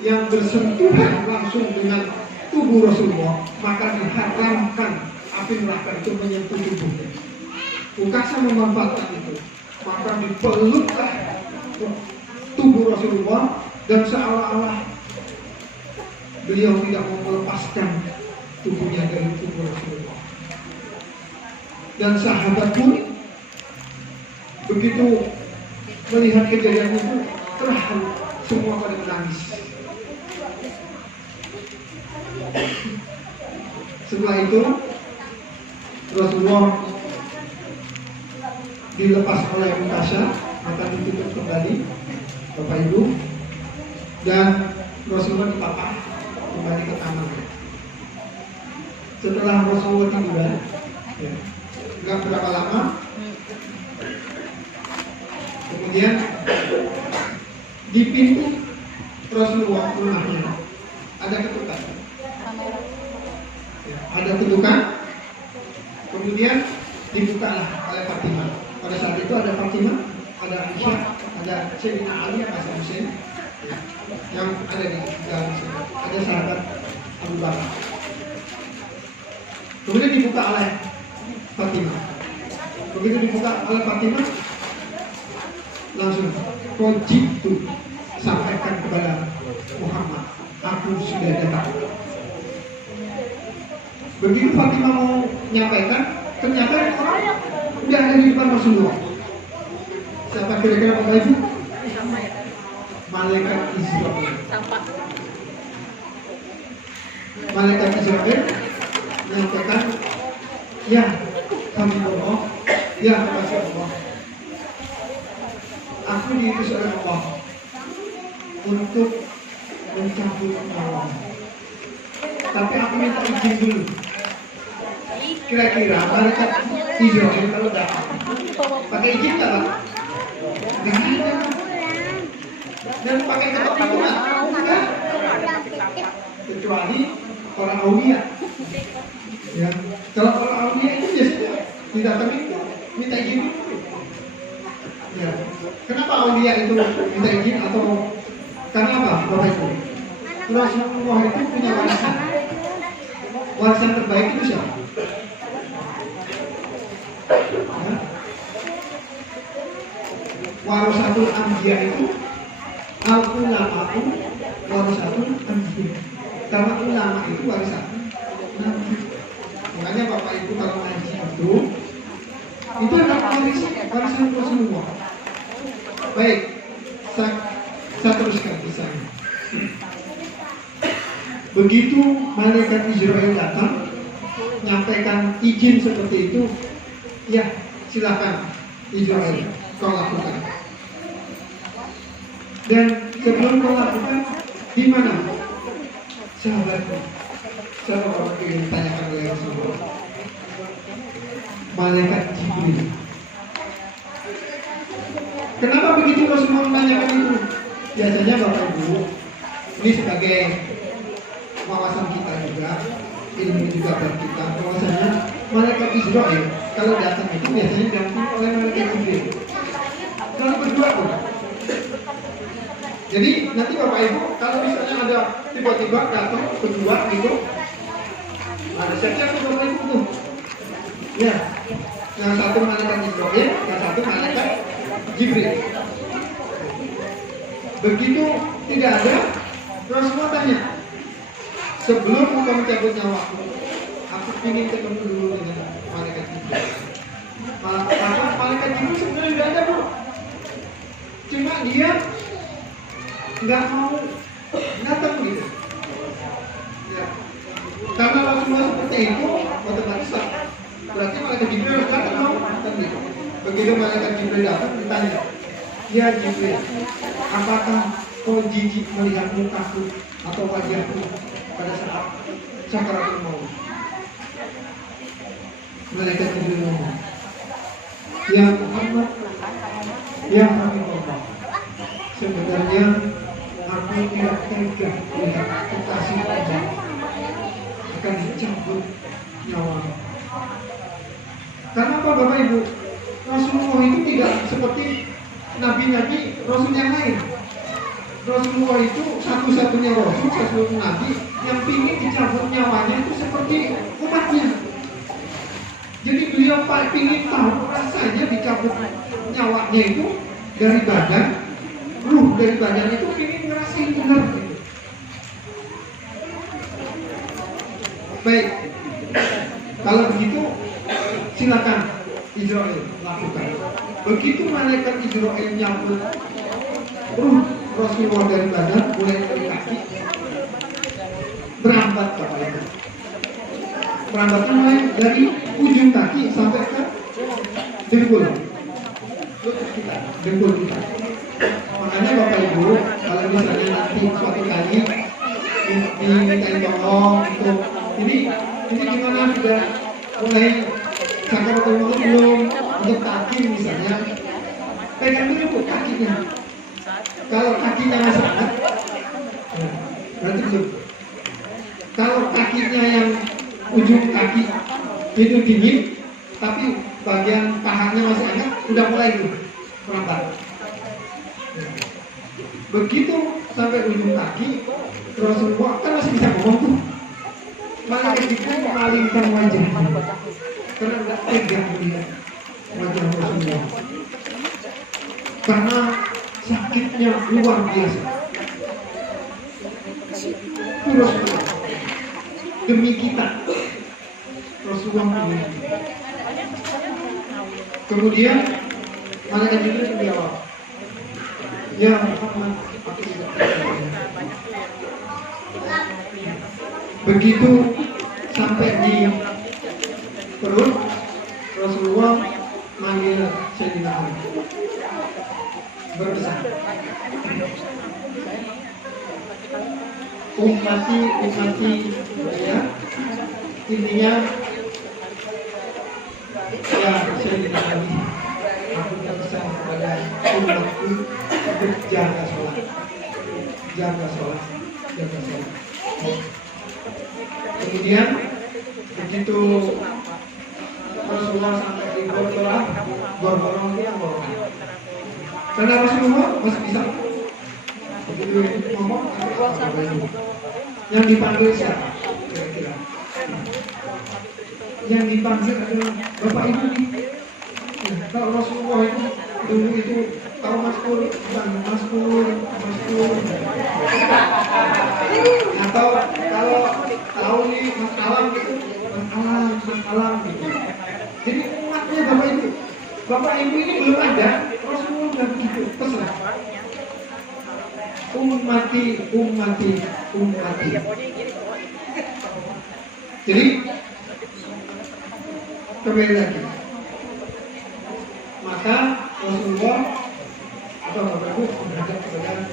yang bersentuhan langsung dengan tubuh Rasulullah, maka diharamkan api neraka itu menyentuh tubuhnya. Ukasa memanfaatkan itu, maka dipeluklah tubuh Rasulullah dan seolah-olah beliau tidak mau melepaskan tubuhnya dari tubuh Rasulullah. Dan sahabat pun begitu melihat kejadian itu terharu, semua pada menangis. Setelah itu Rasulullah dilepas oleh Ukasha, maka ditutup kembali Bapak Ibu, dan Rasulullah dipapah kembali ke taman. Setelah Rasulullah tiduran, ya, nggak berapa lama, kemudian di pintu Rasulullah rumahnya ada ketukan. Ya, ada ketukan, kemudian dibukalah oleh Fatimah. Pada saat itu ada Fatimah, ada Aisyah, ada Sayyidina Ali, Hasan Hussein, ya, yang ada di dalam sini. Ada sahabat Abu Bakar. Kemudian dibuka oleh Fatimah. Begitu dibuka oleh Fatimah, langsung kojitu, sampaikan kepada Muhammad, aku sudah datang. Begitu Fatimah mau menyampaikan, ternyata orang udah ada di depan Rasulullah. Siapa kira-kira Bapak Ibu? Malaikat Israel. Malaikat Israel menyampaikan, ya kami Allah, ya kasih Allah, aku diutus oleh Allah untuk mencabut nyawa. Tapi aku minta izin dulu. Kira-kira malaikat Israel kalau datang pakai izin nggak Pak? Nggak ada. Dan pakai ketok pintu nggak? Kecuali orang aulia. Ya, kalau orang aulia itu biasanya didatangi minta izin dulu. Ya, kenapa aulia itu minta izin atau karena apa, Bapak Ibu? Rasulullah itu punya warisan. Warisan terbaik itu siapa? Ya. Warasatul anbiya itu al-ulama'u warasatul anbiya. Karena ulama itu warisan nabi. Makanya Bapak Ibu kalau ngaji itu adalah warisan Rasulullah. Baik, saya teruskan kisahnya. Begitu malaikat Israel datang, menyampaikan izin seperti itu, ya silakan Israel, kau lakukan. Dan sebelum kau lakukan, di mana sahabatku? Saya ingin tanyakan oleh Rasulullah. Malaikat Jibril. Kenapa begitu Rasulullah menanyakan itu? Biasanya Bapak Ibu, ini sebagai wawasan kita juga, ilmu juga buat kita. Bahwasanya malaikat Israel kalau datang itu biasanya didampingi oleh malaikat Jibril. Kalau berdua pun. Jadi nanti Bapak Ibu kalau misalnya ada tiba-tiba datang berdua gitu, ada siapa Bapak Ibu tuh? Ya, yang satu malaikat Israel, yang satu malaikat Jibril. Begitu tidak ada, Rasulullah tanya, sebelum engkau mencabut nyawaku, aku ingin ketemu dulu dengan malaikat Jibril. Malaikat Jibril sebenarnya tidak ada, bro. Cuma dia nggak mau datang gitu. Ya. Karena Rasulullah seperti itu, otomatis berarti malaikat Jibril harus datang mau datang gitu. Begitu malaikat Jibril datang, ditanya, ya Jibril, apakah kau jijik melihat mukaku atau wajahku pada saat sakaratul maut? Malaikat Jibril ngomong, ya Muhammad, ya Rasulullah, sebenarnya aku tidak tega melihat kekasih Allah akan dicabut nyawa. Karena apa Bapak Ibu? Rasulullah itu tidak seperti nabi-nabi Rasul yang lain. Rasulullah itu satu-satunya Rasul, satu-satunya nabi yang ingin dicabut nyawanya itu seperti umatnya. Jadi beliau ingin tahu rasanya dicabut nyawanya itu dari badan, ruh dari badan itu ingin ngerasain benar gitu. Baik, kalau begitu silakan Israel lakukan. Begitu malaikat Israel nyambut ruh Rasulullah dari badan, mulai dari kaki, berambat Bapak Ibu. Berambatnya mulai dari ujung kaki sampai ke dengkul. Lutut kita, dengkul kita. Makanya Bapak Ibu, kalau misalnya nanti suatu kali dimintain tolong untuk ini gimana sudah mulai sakar atau belum untuk kaki misalnya, pegang dulu kakinya. Kalau kakinya masih hangat, berarti belum. Kalau kakinya yang ujung kaki itu dingin, tapi bagian pahanya masih hangat, udah mulai itu merambat. Begitu sampai ujung kaki, Rasulullah kan masih bisa ngomong tuh. Malaikat itu memalingkan wajah, karena nggak tega melihat wajah Rasulullah, karena sakitnya luar biasa. Itu Rasulullah demi kita, Rasulullah demi kita. Kemudian malaikat itu menjawab, ya Muhammad, aku tidak tahu. Begitu sampai di perut, Rasulullah manggil Sayyidina Ali, berpesan, ummati, ya, intinya ya Sayyidina Ali, aku berpesan kepada umatku untuk jaga sholat. Kemudian begitu Rasulullah sampai di Gorgorong itu yang Gorgorong. Karena Rasulullah masih bisa begitu ngomong, yang dipanggil siapa? Kira-kira yang dipanggil adalah Bapak Ibu nih. Kalau Rasulullah itu dulu itu tahu Maskur, bukan Maskur, atau kalau tahu nih Mas Alam gitu, Mas Alam gitu. Jadi umatnya Bapak Ibu ini belum ada, Rasulullah sudah begitu pesan. Ummati. Jadi kembali lagi. Maka Rasulullah atau Bapak Ibu menghadap kepada Allah.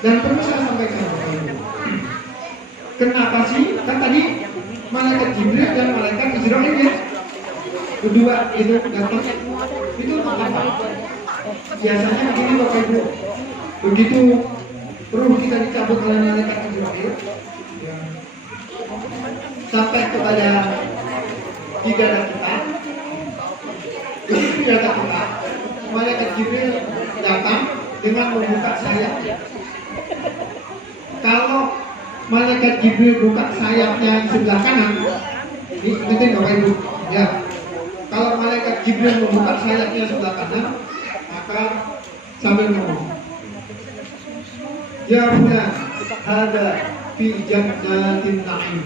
Dan perlu saya sampaikan Bapak Ibu, kenapa sih? Kan tadi malaikat Jibril dan malaikat Israil ya, kedua itu datang. Itu apa? Biasanya begini Bapak Ibu, begitu ruh kita dicabut oleh malaikat Israil, ya, sampai kepada di dada kita. Begitu dada kita, malaikat Jibril datang dengan membuka sayapnya. Kalau malaikat Jibril buka sayapnya di sebelah kanan, ini ingetin Bapak Ibu, ya. Kalau malaikat Jibril membuka sayapnya sebelah kanan, maka sambil ngomong, ya fulan, hada fi jannatin na'im.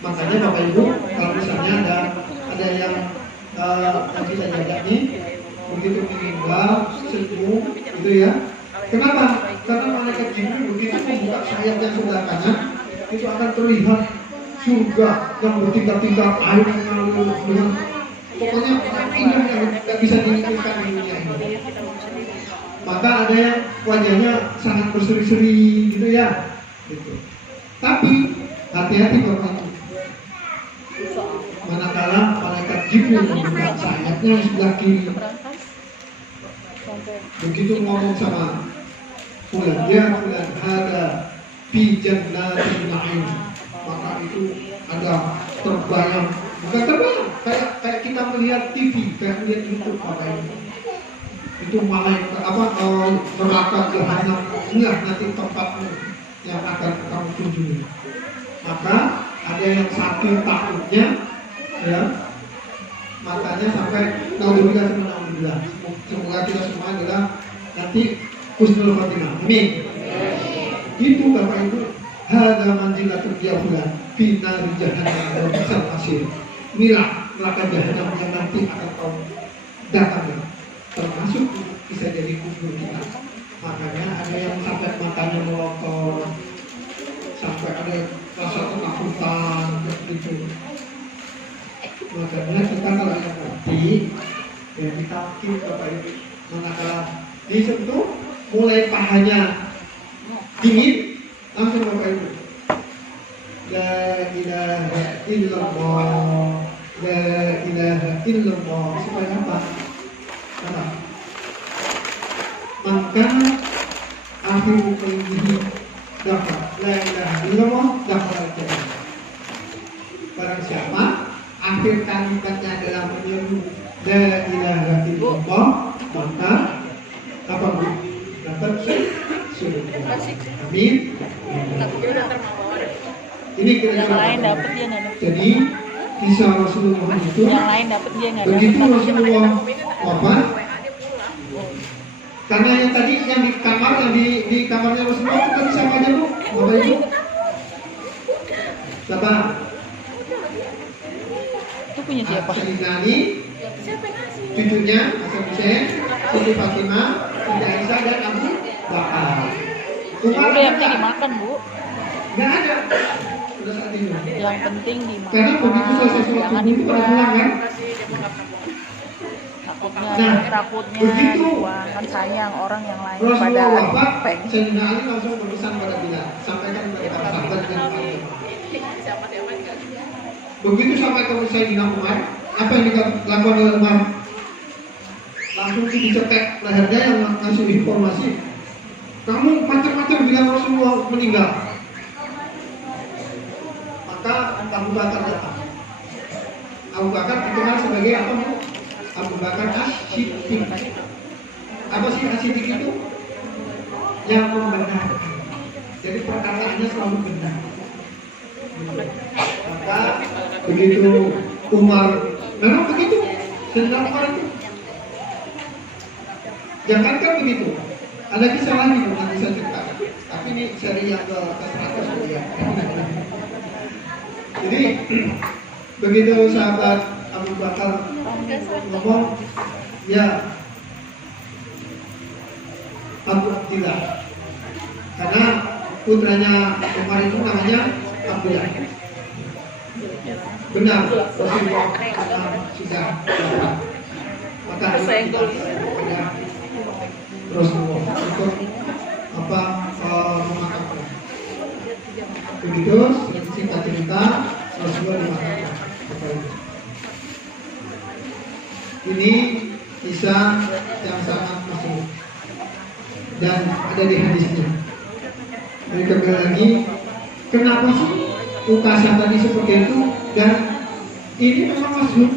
Makanya Bapak Ibu, kalau misalnya ada yang tadi saya jaga nih, begitu meninggal, senyum, gitu ya. Kenapa? Karena malaikat Jibril begitu membuka sayapnya sebelah kanan, itu akan terlihat surga yang bertingkat-tingkat, air mengalir dengan pokoknya indah yang tidak bisa diinginkan di dunia ini. Maka ada yang wajahnya sangat berseri-seri, gitu ya. Gitu. Tapi hati-hati Bapak Ibu. Manakala malaikat Jibril membuka sayapnya sebelah kiri, begitu ngomong sama fulan, ya fulan, ada fi jannatin na'im, maka itu ada terbayang, bukan terbayang, kayak kita melihat TV, kayak melihat YouTube apa itu malaikat neraka jahanam, inilah nanti tempatmu yang akan kamu kunjungi. Maka ada yang satu takutnya, ya, matanya sampai naudzubillah. Semoga kita semua adalah nanti husnul khotimah. Amin. Itu Bapak Ibu, hadza manzilatul jahula fi nar jahannam wa bisal masir. Inilah neraka jahanam yang nanti akan kau datang, termasuk bisa jadi kubur kita. Makanya ada yang sampai matanya melotot, sampai ada rasa ketakutan seperti itu. Makanya kita kalau yang mati, ya ditakdir Bapak Ibu. Manakala disentuh, mulai pahanya dingin, langsung Bapak Ibu. La ilaha illallah, la ilaha illallah. Supaya apa? Apa? Maka akhir ini dapat la ilaha illallah dapat jannah. Barang siapa akhir kalimatnya adalah menyeru la ilaha illallah, maka apa Bu? Dapat surga. Amin. Ini kira-kira Yang lain dapat dia nggak dapat. jadi kisah Rasulullah itu Yang lain dapat dia nggak dapat. begitu Rasulullah wafat, karena yang tadi yang di kamar, yang di kamarnya Rasulullah itu tadi siapa aja Bu? Bapak Ibu? Siapa? Itu punya siapa? Sayyidina Ali, cucunya Hasan Hussein, Siti Fatimah, Siti Aisyah dan Abu Bakar. Ya udah yang penting dimakan Bu. Nggak ada. Udah saat itu. Yang penting dimakan. Karena begitu selesai sholat Jangan subuh itu pada pulang kan? Takutnya, Nah, takutnya begitu dibuang. Kan sayang orang yang lain pada Rasulullah wafat, pengen. Sayyidina Ali langsung berpesan pada Bilal, sampaikan kepada para sahabat dan para jemaah. Begitu sampai ke Sayyidina Umar, apa yang dilakukan oleh Umar? Langsung dicetek lehernya yang ngasih informasi. Kamu macam-macam bilang Rasulullah meninggal. Maka Abu Bakar datang. Abu Bakar dikenal sebagai apa? Abu Bakar As-Siddiq. Apa sih As-Siddiq itu? Yang membenarkan. Jadi perkataannya selalu benar. Maka begitu Umar, memang begitu. Sedang Umar itu. Jangan kan begitu. Ada kisah lagi nanti saya ceritakan. Tapi ini seri yang ke-100 ya. Jadi begitu sahabat Abu Bakar ngomong, ya Abu Abdillah, karena putranya Umar itu namanya Abdullah. Benar, Rasulullah sudah. Maka kepada Rasulullah untuk apa memakamkan. Begitu singkat cerita Rasulullah dimakamkan. Ini kisah yang sangat masyhur dan ada di hadisnya. Jadi kembali lagi, kenapa sih ukasan tadi seperti itu dan ini memang masyhur.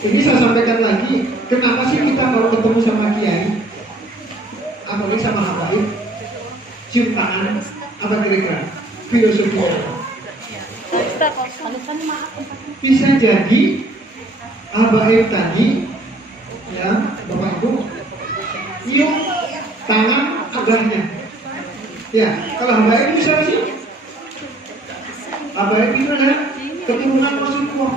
Ini saya sampaikan lagi, kenapa sih kita kalau ketemu sama kiai, apalagi sama habaib, cium tangan, apa kira-kira filosofinya? Bisa jadi habaib tadi, ya Bapak Ibu, cium tangan abahnya. Ya, kalau habaib itu siapa sih? Habaib itu adalah keturunan Rasulullah.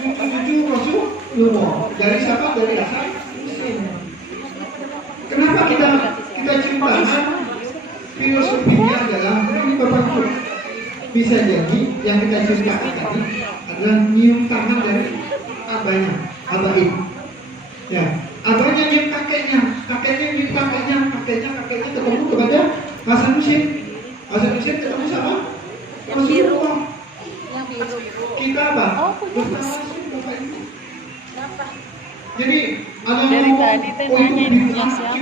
Cucu Rasulullah. Dari siapa? Dari Hasan Hussein. Kenapa kita cium tangan? Filosofinya adalah ini Bapak Ibu. Bisa jadi yang kita cium tangan tadi adalah nyium tangan dari abahnya, habaib. Ya, abahnya nyium kakeknya nyium kakeknya ketemu kepada Hasan Hussein. Hasan Hussein ketemu sama Rasulullah. Kita apa? Jadi ada yang Dari ngomong, tadi teh nanya ini punya siapa?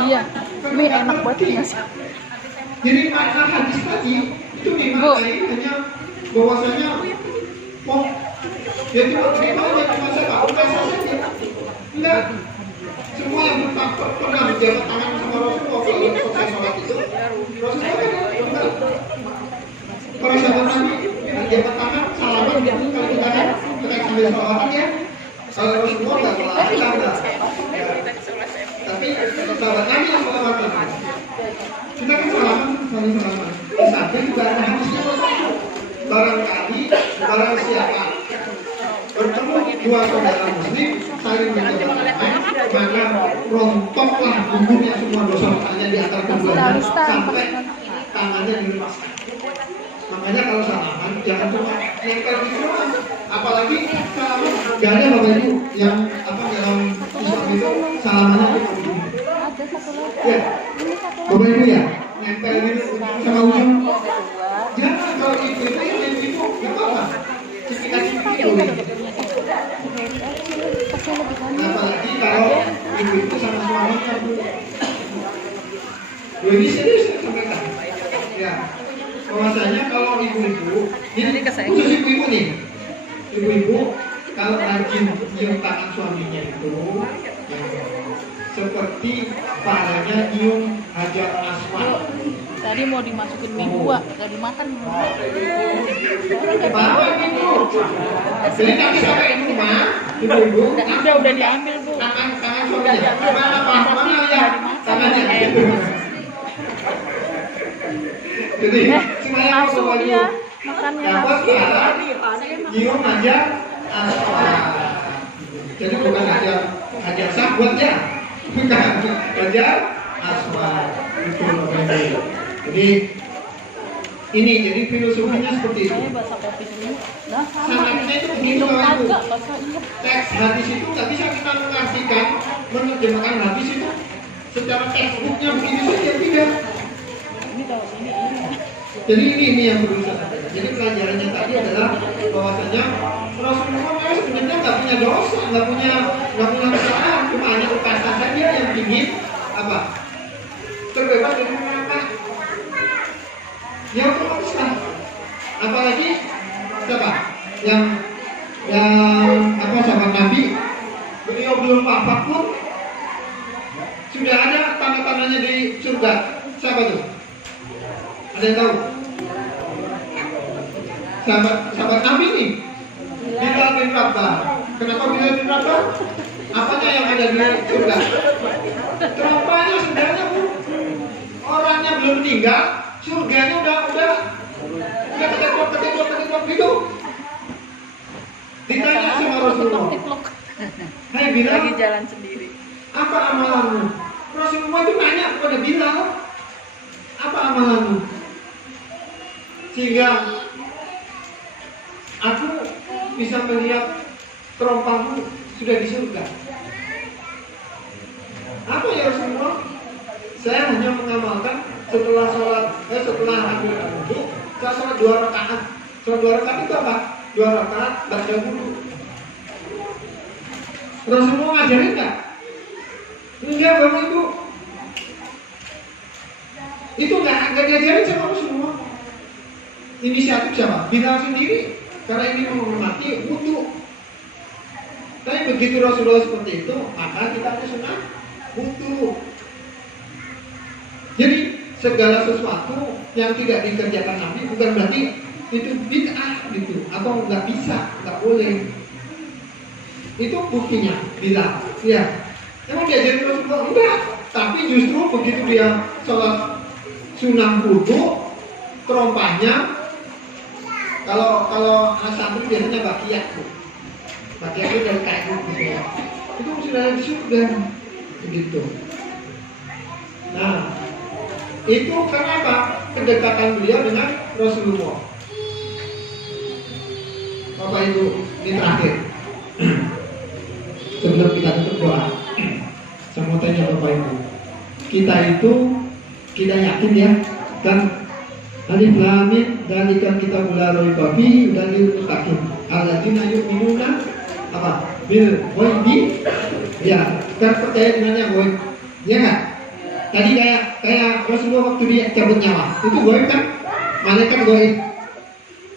Iya, ini enak banget punya siapa? Jadi makna hadis tadi itu dimaknai hanya bahwasanya ya cuma terima aja cuma siapa? Saja. Enggak. Semua yang pernah berjabat tangan sama Rasulullah kalau selesai sholat itu Rasulullah kan enggak. Para sahabat Nabi salawatan ya. Kalau Rasulullah nggak salawatan enggak. Tapi sahabat Nabi yang salawatan. Kita kan salaman, saling salaman. Di samping juga ada hadisnya. Barangkali barang siapa bertemu dua saudara muslim saling menjaga maka rontoklah gugunya semua dosa-dosanya di antara keduanya sampai tangannya dilepaskan. Makanya kalau salaman jangan cuma nempel di rumah, apalagi salaman gak ada bapak ibu yang apa dalam Islam itu salamannya begini. Ya, bapak ibu ya nempel ini sama ujung. Jangan kalau ibu itu yang ibu nggak apa-apa. Cipika-cipiki itu. Apalagi kalau ibu itu sama suaminya bu. Ini serius saya sampaikan. Ya, bahwasanya kalau ibu-ibu, ini khusus ibu-ibu nih, ibu-ibu kalau rajin nyium tangan suaminya itu, ya, seperti palanya nyium hajar aswad. Tadi mau dimasukin mie gua, gak dimakan. Bawa ibu. Jadi nanti sampai di rumah, ibu-ibu. Udah diambil bu. Tangan suaminya. Mana ya? Tangannya. Jadi Langsung dia makannya langsung. nyium aja aswad. Jadi bukan aja sahabat ya. Bukan aja aswad. Itu namanya. Jadi filosofinya seperti itu. Sangatnya itu begitu Bapak Ibu. Teks hadis itu nggak bisa kita mengartikan, menerjemahkan hadis itu secara textbooknya begitu saja tidak. Jadi ini yang perlu saya sampaikan. Jadi pelajarannya tadi adalah bahwasanya Rasulullah sebenarnya nggak punya dosa, nggak punya kesalahan, cuma hanya upasan saja yang ingin apa? Terbebas dari neraka. Yang teruslah. Apalagi siapa? Yang sahabat Nabi beliau belum wafat pun sudah ada tanda-tandanya di surga. Siapa tuh? Ada yang tahu? Sahabat Nabi nih. Bilal bin Rabah. Kenapa Bilal bin Rabah? Apanya yang ada di surga? Terompahnya sendalnya bu. Orangnya belum meninggal, surganya udah ketik gitu. Ditanya sama Rasulullah. Hai Bilal, Lagi jalan sendiri. apa amalanmu? Rasulullah itu nanya kepada Bilal, apa amalanmu? Sehingga aku bisa melihat terompahmu sudah di surga. Apa ya Rasulullah? Saya hanya mengamalkan setelah ambil wudhu, saya sholat 2 rakaat. Sholat 2 rakaat itu apa? 2 rakaat baca wudhu. Rasulullah ngajarin nggak? Enggak Bapak Ibu. Itu nggak diajarin sama Rasulullah. Inisiatif siapa? Bilal sendiri. Karena ini menghormati wudhu. Tapi begitu Rasulullah seperti itu, maka kita harus sunah wudhu. Jadi segala sesuatu yang tidak dikerjakan Nabi bukan berarti itu bid'ah gitu, atau nggak bisa, nggak boleh. Itu buktinya Bilal. Ya, emang diajarin Rasulullah enggak, tapi justru begitu dia sholat sunah wudhu, terompahnya kalau santri biasanya bakiyah tuh. Bakiyah itu dari kayu gitu ya. Itu sudah ada di surga begitu. Nah, itu karena apa? Kedekatan beliau dengan Rasulullah. Bapak Ibu, ini terakhir. Sebelum kita tutup doa, saya mau tanya Bapak Ibu, kita yakin ya, kan alif lam mim dzalika kitabul la raiba fihi hudal lil muttaqin alladzina yu'minuna apa bil ghaibi, ya kan percaya dengan yang gaib, ya kan? Tadi kayak Rasulullah waktu dia cabut nyawa, itu gaib kan? Malaikat gaib.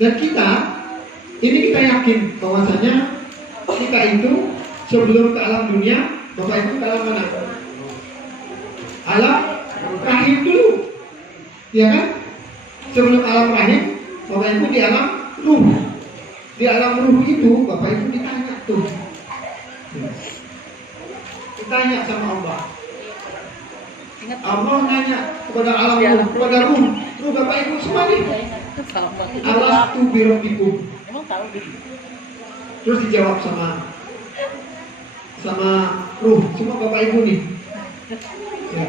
Dan kita yakin bahwasanya kita itu sebelum ke alam dunia, Bapak Ibu ke alam mana? Alam rahim dulu, ya kan? Sebelum alam rahim, Bapak Ibu di alam ruh. Di alam ruh itu Bapak Ibu ditanya tuh. Ditanya sama Allah. Ingat Allah nanya kepada alam ruh, kepada ruh Bapak Ibu semua nih. Allah tu birabbikum. Emang tahu deh. Terus dijawab sama ruh semua Bapak Ibu nih. Ya.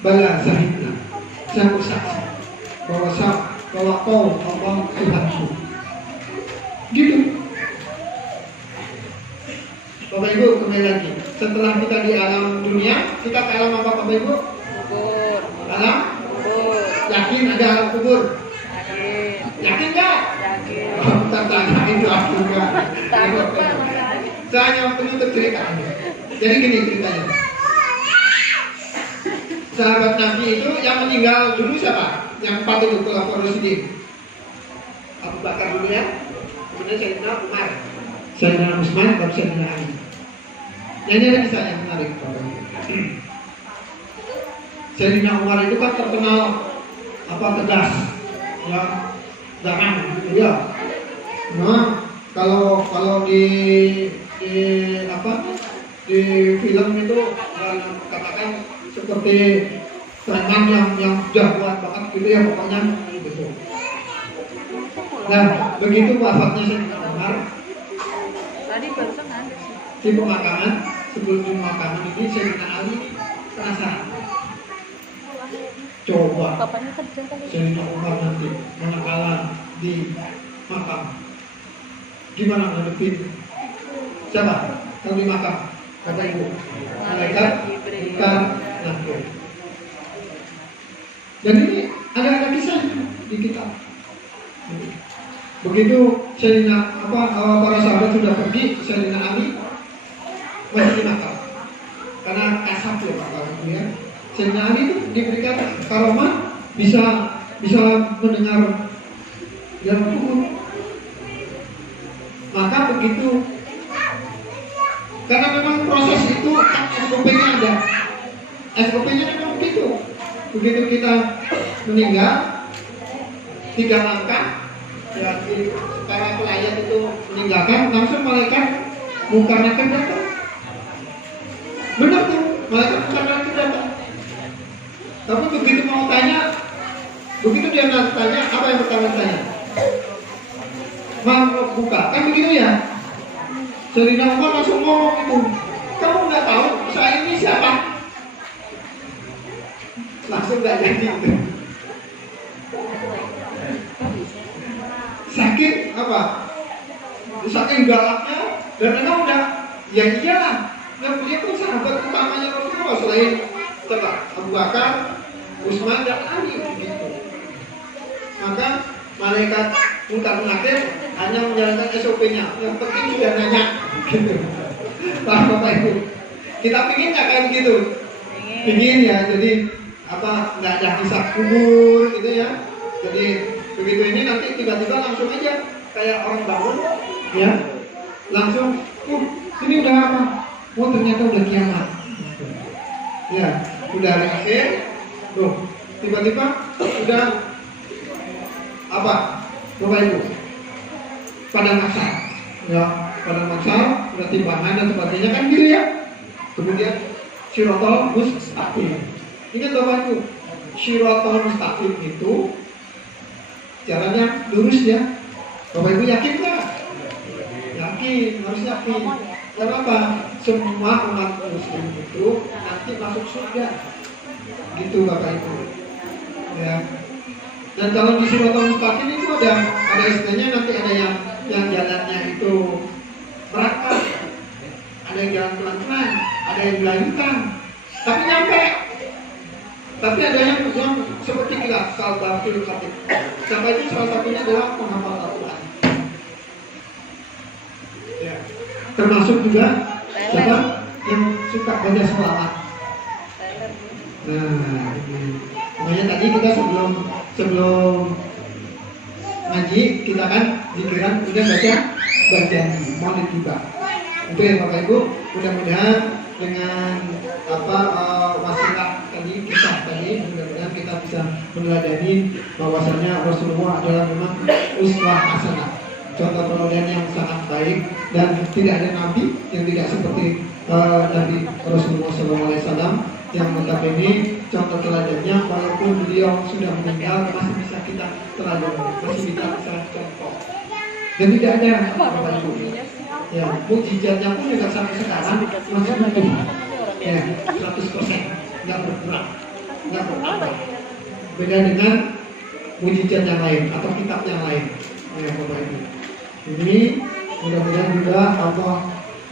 Bala sahidna. Saya bersaksi bahwa kau Allah Tuhanku. Gitu. Bapak Ibu kembali lagi. Setelah kita di alam dunia, kita ke alam apa Bapak Ibu? Kubur. Alam? Kubur. Yakin ada alam kubur? Yakin. Yakin nggak? Yakin. Oh, tanya itu aku enggak. Takut banget. Saya hanya penutup cerita. Jadi gini ceritanya. Sahabat Nabi itu yang meninggal dulu siapa? Yang empat itu Khulafaur Rasyidin. Abu Bakar dulu ya. Kemudian Sayyidina Umar. Sayyidina Utsman, baru Sayyidina Ali. Nah, ini ada kisah yang menarik. Sayyidina Umar itu kan terkenal tegas, ya, jangan gitu ya. Nah, kalau di film itu katakan seperti preman yang jagoan banget gitu ya pokoknya gitu. Nah, begitu wafatnya Sayyidina Umar, Tadi barusan ada sih. di pemakaman, sebelum di pemakaman ini Sayyidina Ali penasaran. Coba Bapaknya kerja kali. Sayyidina Umar nanti manakala di makam, gimana ngadepin siapa? Kalau di makam, kata ibu, malaikat bukan nakir. Dan ini ada kisah di kitab. Begitu Sayyidina para sahabat sudah pergi, Sayyidina Ali masih di makam karena kasab ya Pak kalau ya. Sayyidina Ali itu diberikan karomah bisa mendengar yang kubur. Maka begitu, karena memang proses itu SOP-nya ada. SOP-nya memang begitu. Begitu kita meninggal 3 langkah ya, para pelayat itu meninggalkan, langsung malaikat Munkar Nakir datang. Benar tuh, malaikat Munkar Nakir datang. Tapi begitu mau tanya, begitu dia tanya, apa yang pertama tanya? Mau buka, kan begitu ya? Sayyidina Umar langsung ngomong itu, kamu nggak tahu saya ini siapa? Langsung nggak jadi itu. Sakit apa? Saking galaknya dan memang udah ya iyalah. Dan dia pun sahabat utamanya Rasulullah selain coba Abu Bakar, Utsman dan Ali gitu. Maka malaikat Munkar Nakir hanya menjalankan SOP-nya. Yang penting sudah nanya gitu. Bapak Ibu, kita pingin nggak kayak begitu? Pingin ya. Jadi nggak ada hisab kubur gitu ya. Jadi begitu ini nanti tiba-tiba langsung aja kayak orang bangun ya, langsung ini udah apa? Oh ternyata udah kiamat ya, udah hari akhir tuh, tiba-tiba udah apa Bapak Ibu pada maksar ya, pada maksar udah timbangan dan sebagainya kan gitu ya. Kemudian Shiratal Mustaqim, ingat Bapak Ibu, Shiratal Mustaqim itu jalannya lurus ya. Bapak Ibu yakin nggak? Yakin, harus yakin. Kenapa? Semua umat Muslim itu nanti masuk surga. Gitu Bapak Ibu. Ya. Dan kalau di Shiratal Mustaqim itu ada istilahnya, nanti ada yang jalannya itu merata, ada yang jalan pelan-pelan, ada yang gelayutan, tapi nyampe. Tapi ada yang seperti kilat salbatul khatib. Sampai itu salah satunya adalah penghafal Al-Quran. Ya. Termasuk juga siapa yang suka baca sholawat. Nah, makanya tadi kita sebelum ngaji kita kan zikiran udah baca maulid juga. Itu ya Bapak Ibu, mudah-mudahan dengan wasilah tadi, kisah tadi, mudah-mudahan kita bisa meneladani bahwasanya Rasulullah adalah memang uswah hasanah. contoh teladan yang sangat baik, dan tidak ada nabi yang tidak seperti Nabi Rasulullah SAW yang notabene contoh teladannya walaupun beliau sudah meninggal masih bisa kita teladan, masih bisa contoh. Dan tidak ada Bapak Ibu. Ya, mukjizatnya pun juga sampai sekarang masih utuh. Ya, 100% nggak berkurang, nggak bertambah. Beda dengan mukjizat yang lain atau kitab yang lain. Ya, Bapak Ibu. Ini mudah-mudahan juga Allah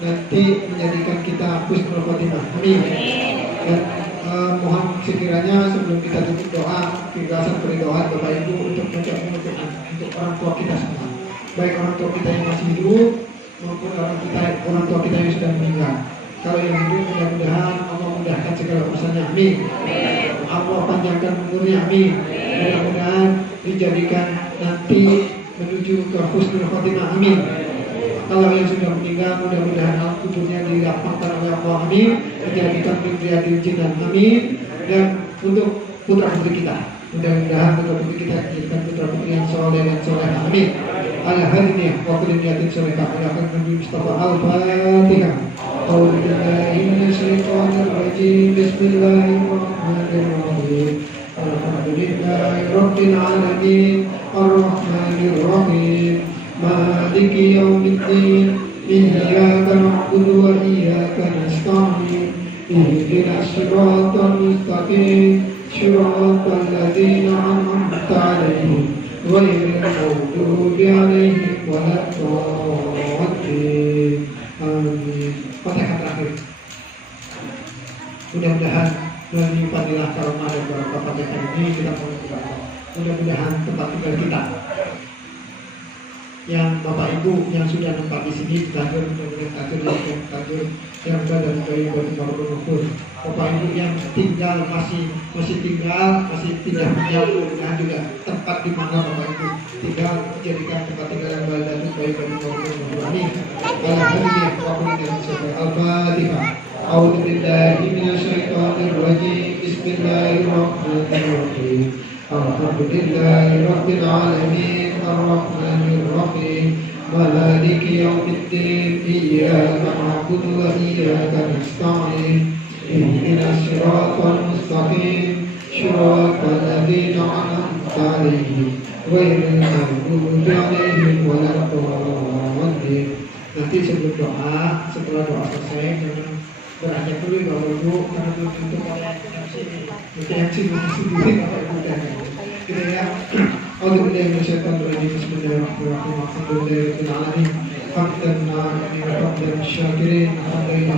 nanti menjadikan kita husnul khotimah. Amin. Dan mohon sekiranya sebelum kita tutup doa, kita berdoa Bapak Ibu untuk mengucapkan doa untuk orang tua kita semua. Baik orang tua kita yang masih hidup maupun orang tua kita yang sudah meninggal. Kalau yang hidup mudah-mudahan Allah mudahkan segala urusannya. Amin. Allah panjangkan umurnya. Amin. Mudah-mudahan dijadikan nanti menuju ke husnul khotimah. Amin. Kalau yang sudah meninggal mudah-mudahan alam kuburnya dilapangkan oleh Allah. Amin. Dijadikan mimpi jinan. Amin. Dan untuk putra-putri kita, mudah-mudahan putra-putri kita dijadikan putra-putri yang soleh dan soleh. Amin. Al-Hadiniyah wa kulli niyatin solehah ila Nabi Mustafa Al-Fatihah. A'udzu billahi minasyaitonir rajim. Bismillahirrahmanirrahim. Alhamdulillahirabbil alamin. Arrahmanir rahim. Maliki yaumiddin. Iyyaka na'budu wa iyyaka nasta'in. Ihdinas siratal mustaqim. Siratal ladzina an'amta 'alaihim ghairil maghdubi 'alaihim waladdallin. Amin. Fatihah terakhir. Mudah-mudahan melalui fadilah karomah dan barokah Fatihah ini kita mohon kepada Allah. Mudah-mudahan tempat tinggal kita yang Bapak Ibu yang sudah tempat di sini tajur yang berada dari Bapak Ibu yang tinggal masih tinggal tidak punya mudah juga tempat di mana Bapak Ibu tinggal jadikan tempat tinggal yang baik dan baik bagi Bapak Amin. Al-Fatihah. A'udzu billahi minasyaitonir rajim. Bismillahirrahmanirrahim. Alhamdulillahirabbil alamin. Arrahmanir rahim. Maliki yaumiddin. Iyyaka na'budu wa iyyaka nasta'in. Ihdinas siratal mustaqim. Siratal ladzina an'amta 'alaihim ghairil maghdubi 'alaihim waladdallin. Nanti sebelum doa, setelah doa selesai jangan beranjak dulu Bapak Ibu karena belum tentu oleh MC sendiri Bapak Ibu dan kita ya. Alhamdulillah minasyaitonir rajim. Bismillahirrahmanirrahim. Alhamdulillahirabbil alamin. Hamdan lillahi syakirin. Alhamdulillah.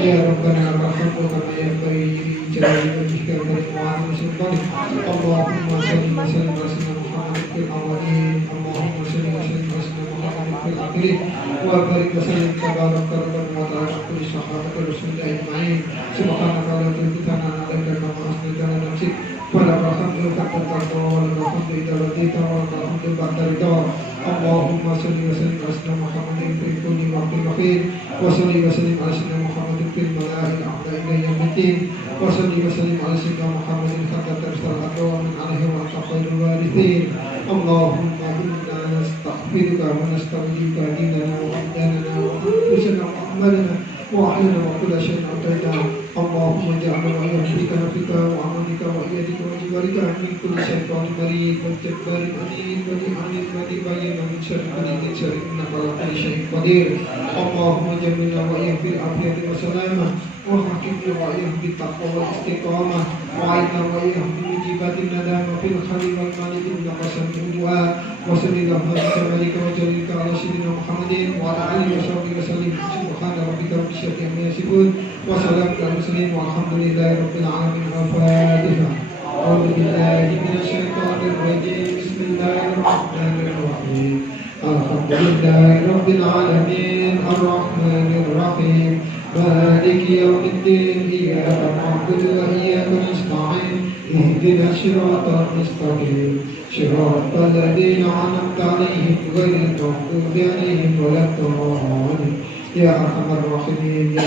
Ya Rabbana rahmatuka kama yanbaghi li jalali wajhika wa li sultanik. Allahumma shalli wa sallim ala sayyidina Muhammadin fil awwalin. Allahumma shalli wa sallim ala sayyidina Muhammadin fil akhirin. Wa barik wa sallim tabaraka rabbana wa ta'ala kulli sahabati rasulillah ajma'in. Subhanaka la ilaha illa anta wa asnaka ala nafsik. Wala alhamdu katatardo wala alhamdu idaladita wala alhamdu ba'darida. Allahumma salli wa sallim ala sayyidina Muhammadin fil kulli waqtin wa fin. Wa salli wa sallim ala sayyidina Muhammadin fil mala'il a'la ila yaumiddin. Wa salli wa sallim ala sayyidina Muhammadin hatta tarsal adwa min alaihi wa taqaddul warithin. Allahumma inna nastaghfiruka wa nastaghfiruka dinana wa abdanana wa anfusana wa amalana wa ahlana wa kulla shay'in atayna. Allahumma ja'alna wa yahdika nafika wa amanika wa iyadika wa jiwarika min kulli syaitanir marid wa jabbarin anid wa li'anid wa li'bayin wa min syarri kulli syarri innaka ala kulli syai'in qadir. Allahumma jamilna wa iyafil afiyati wa salamah wa hakimna wa iyafil taqwa wa istiqamah wa aidna wa iyafil mujibatin nadama fil khali wal mali innaka sami'ud du'a. Wa sallallahu alaihi wa jalika ala sayyidina Muhammadin wa ala alihi wa sahbihi wa sallim. Subhana rabbika rabbil izzati amma yasifun wa salamun alal mursalin walhamdulillahi rabbil alamin. Al-Fatihah. A'udzu billahi minasyaitonir rajim. Bismillahirrahmanirrahim. Alhamdulillahi rabbil alamin. Arrahmanir rahim. Maliki yaumiddin. Iyyaka na'budu wa iyyaka nasta'in. Ihdinas siratal mustaqim. Siratal ladzina an'amta 'alaihim ghairil maghdubi 'alaihim waladdallin. Ya arhamar rahimin ya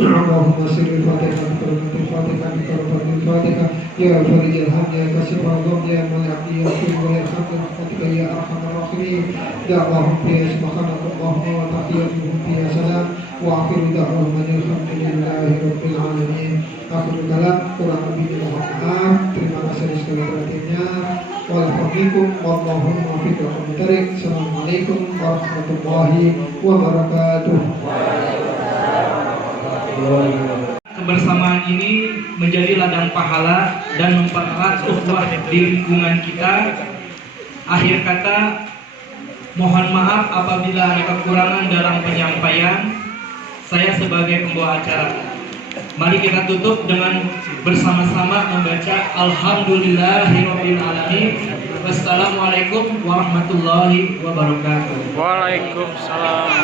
Allahumma sirri Fatihah bi Fatihah bi Fatihah يا فرج الهم يا كاشف الغم يا مانع يا كريم ويرحم برحمتك يا ارحم الراحمين دعواهم فيها سبحانك اللهم وتحياتهم فيها سلام واخر دعواهم ان الحمد لله رب العالمين. Akhir kalam kurang lebih mohon maaf. Terima kasih segala perhatiannya. Walhamdulillah wallahu muwaffiq wa mubarak. Assalamualaikum warahmatullahi wabarakatuh. Kebersamaan ini menjadi ladang pahala dan mempererat ukhuwah di lingkungan kita. Akhir kata, mohon maaf apabila ada kekurangan dalam penyampaian. Saya sebagai pembawa acara. Mari kita tutup dengan bersama-sama membaca Alhamdulillahirabbil alamin. Wassalamualaikum warahmatullahi wabarakatuh. Waalaikumsalam.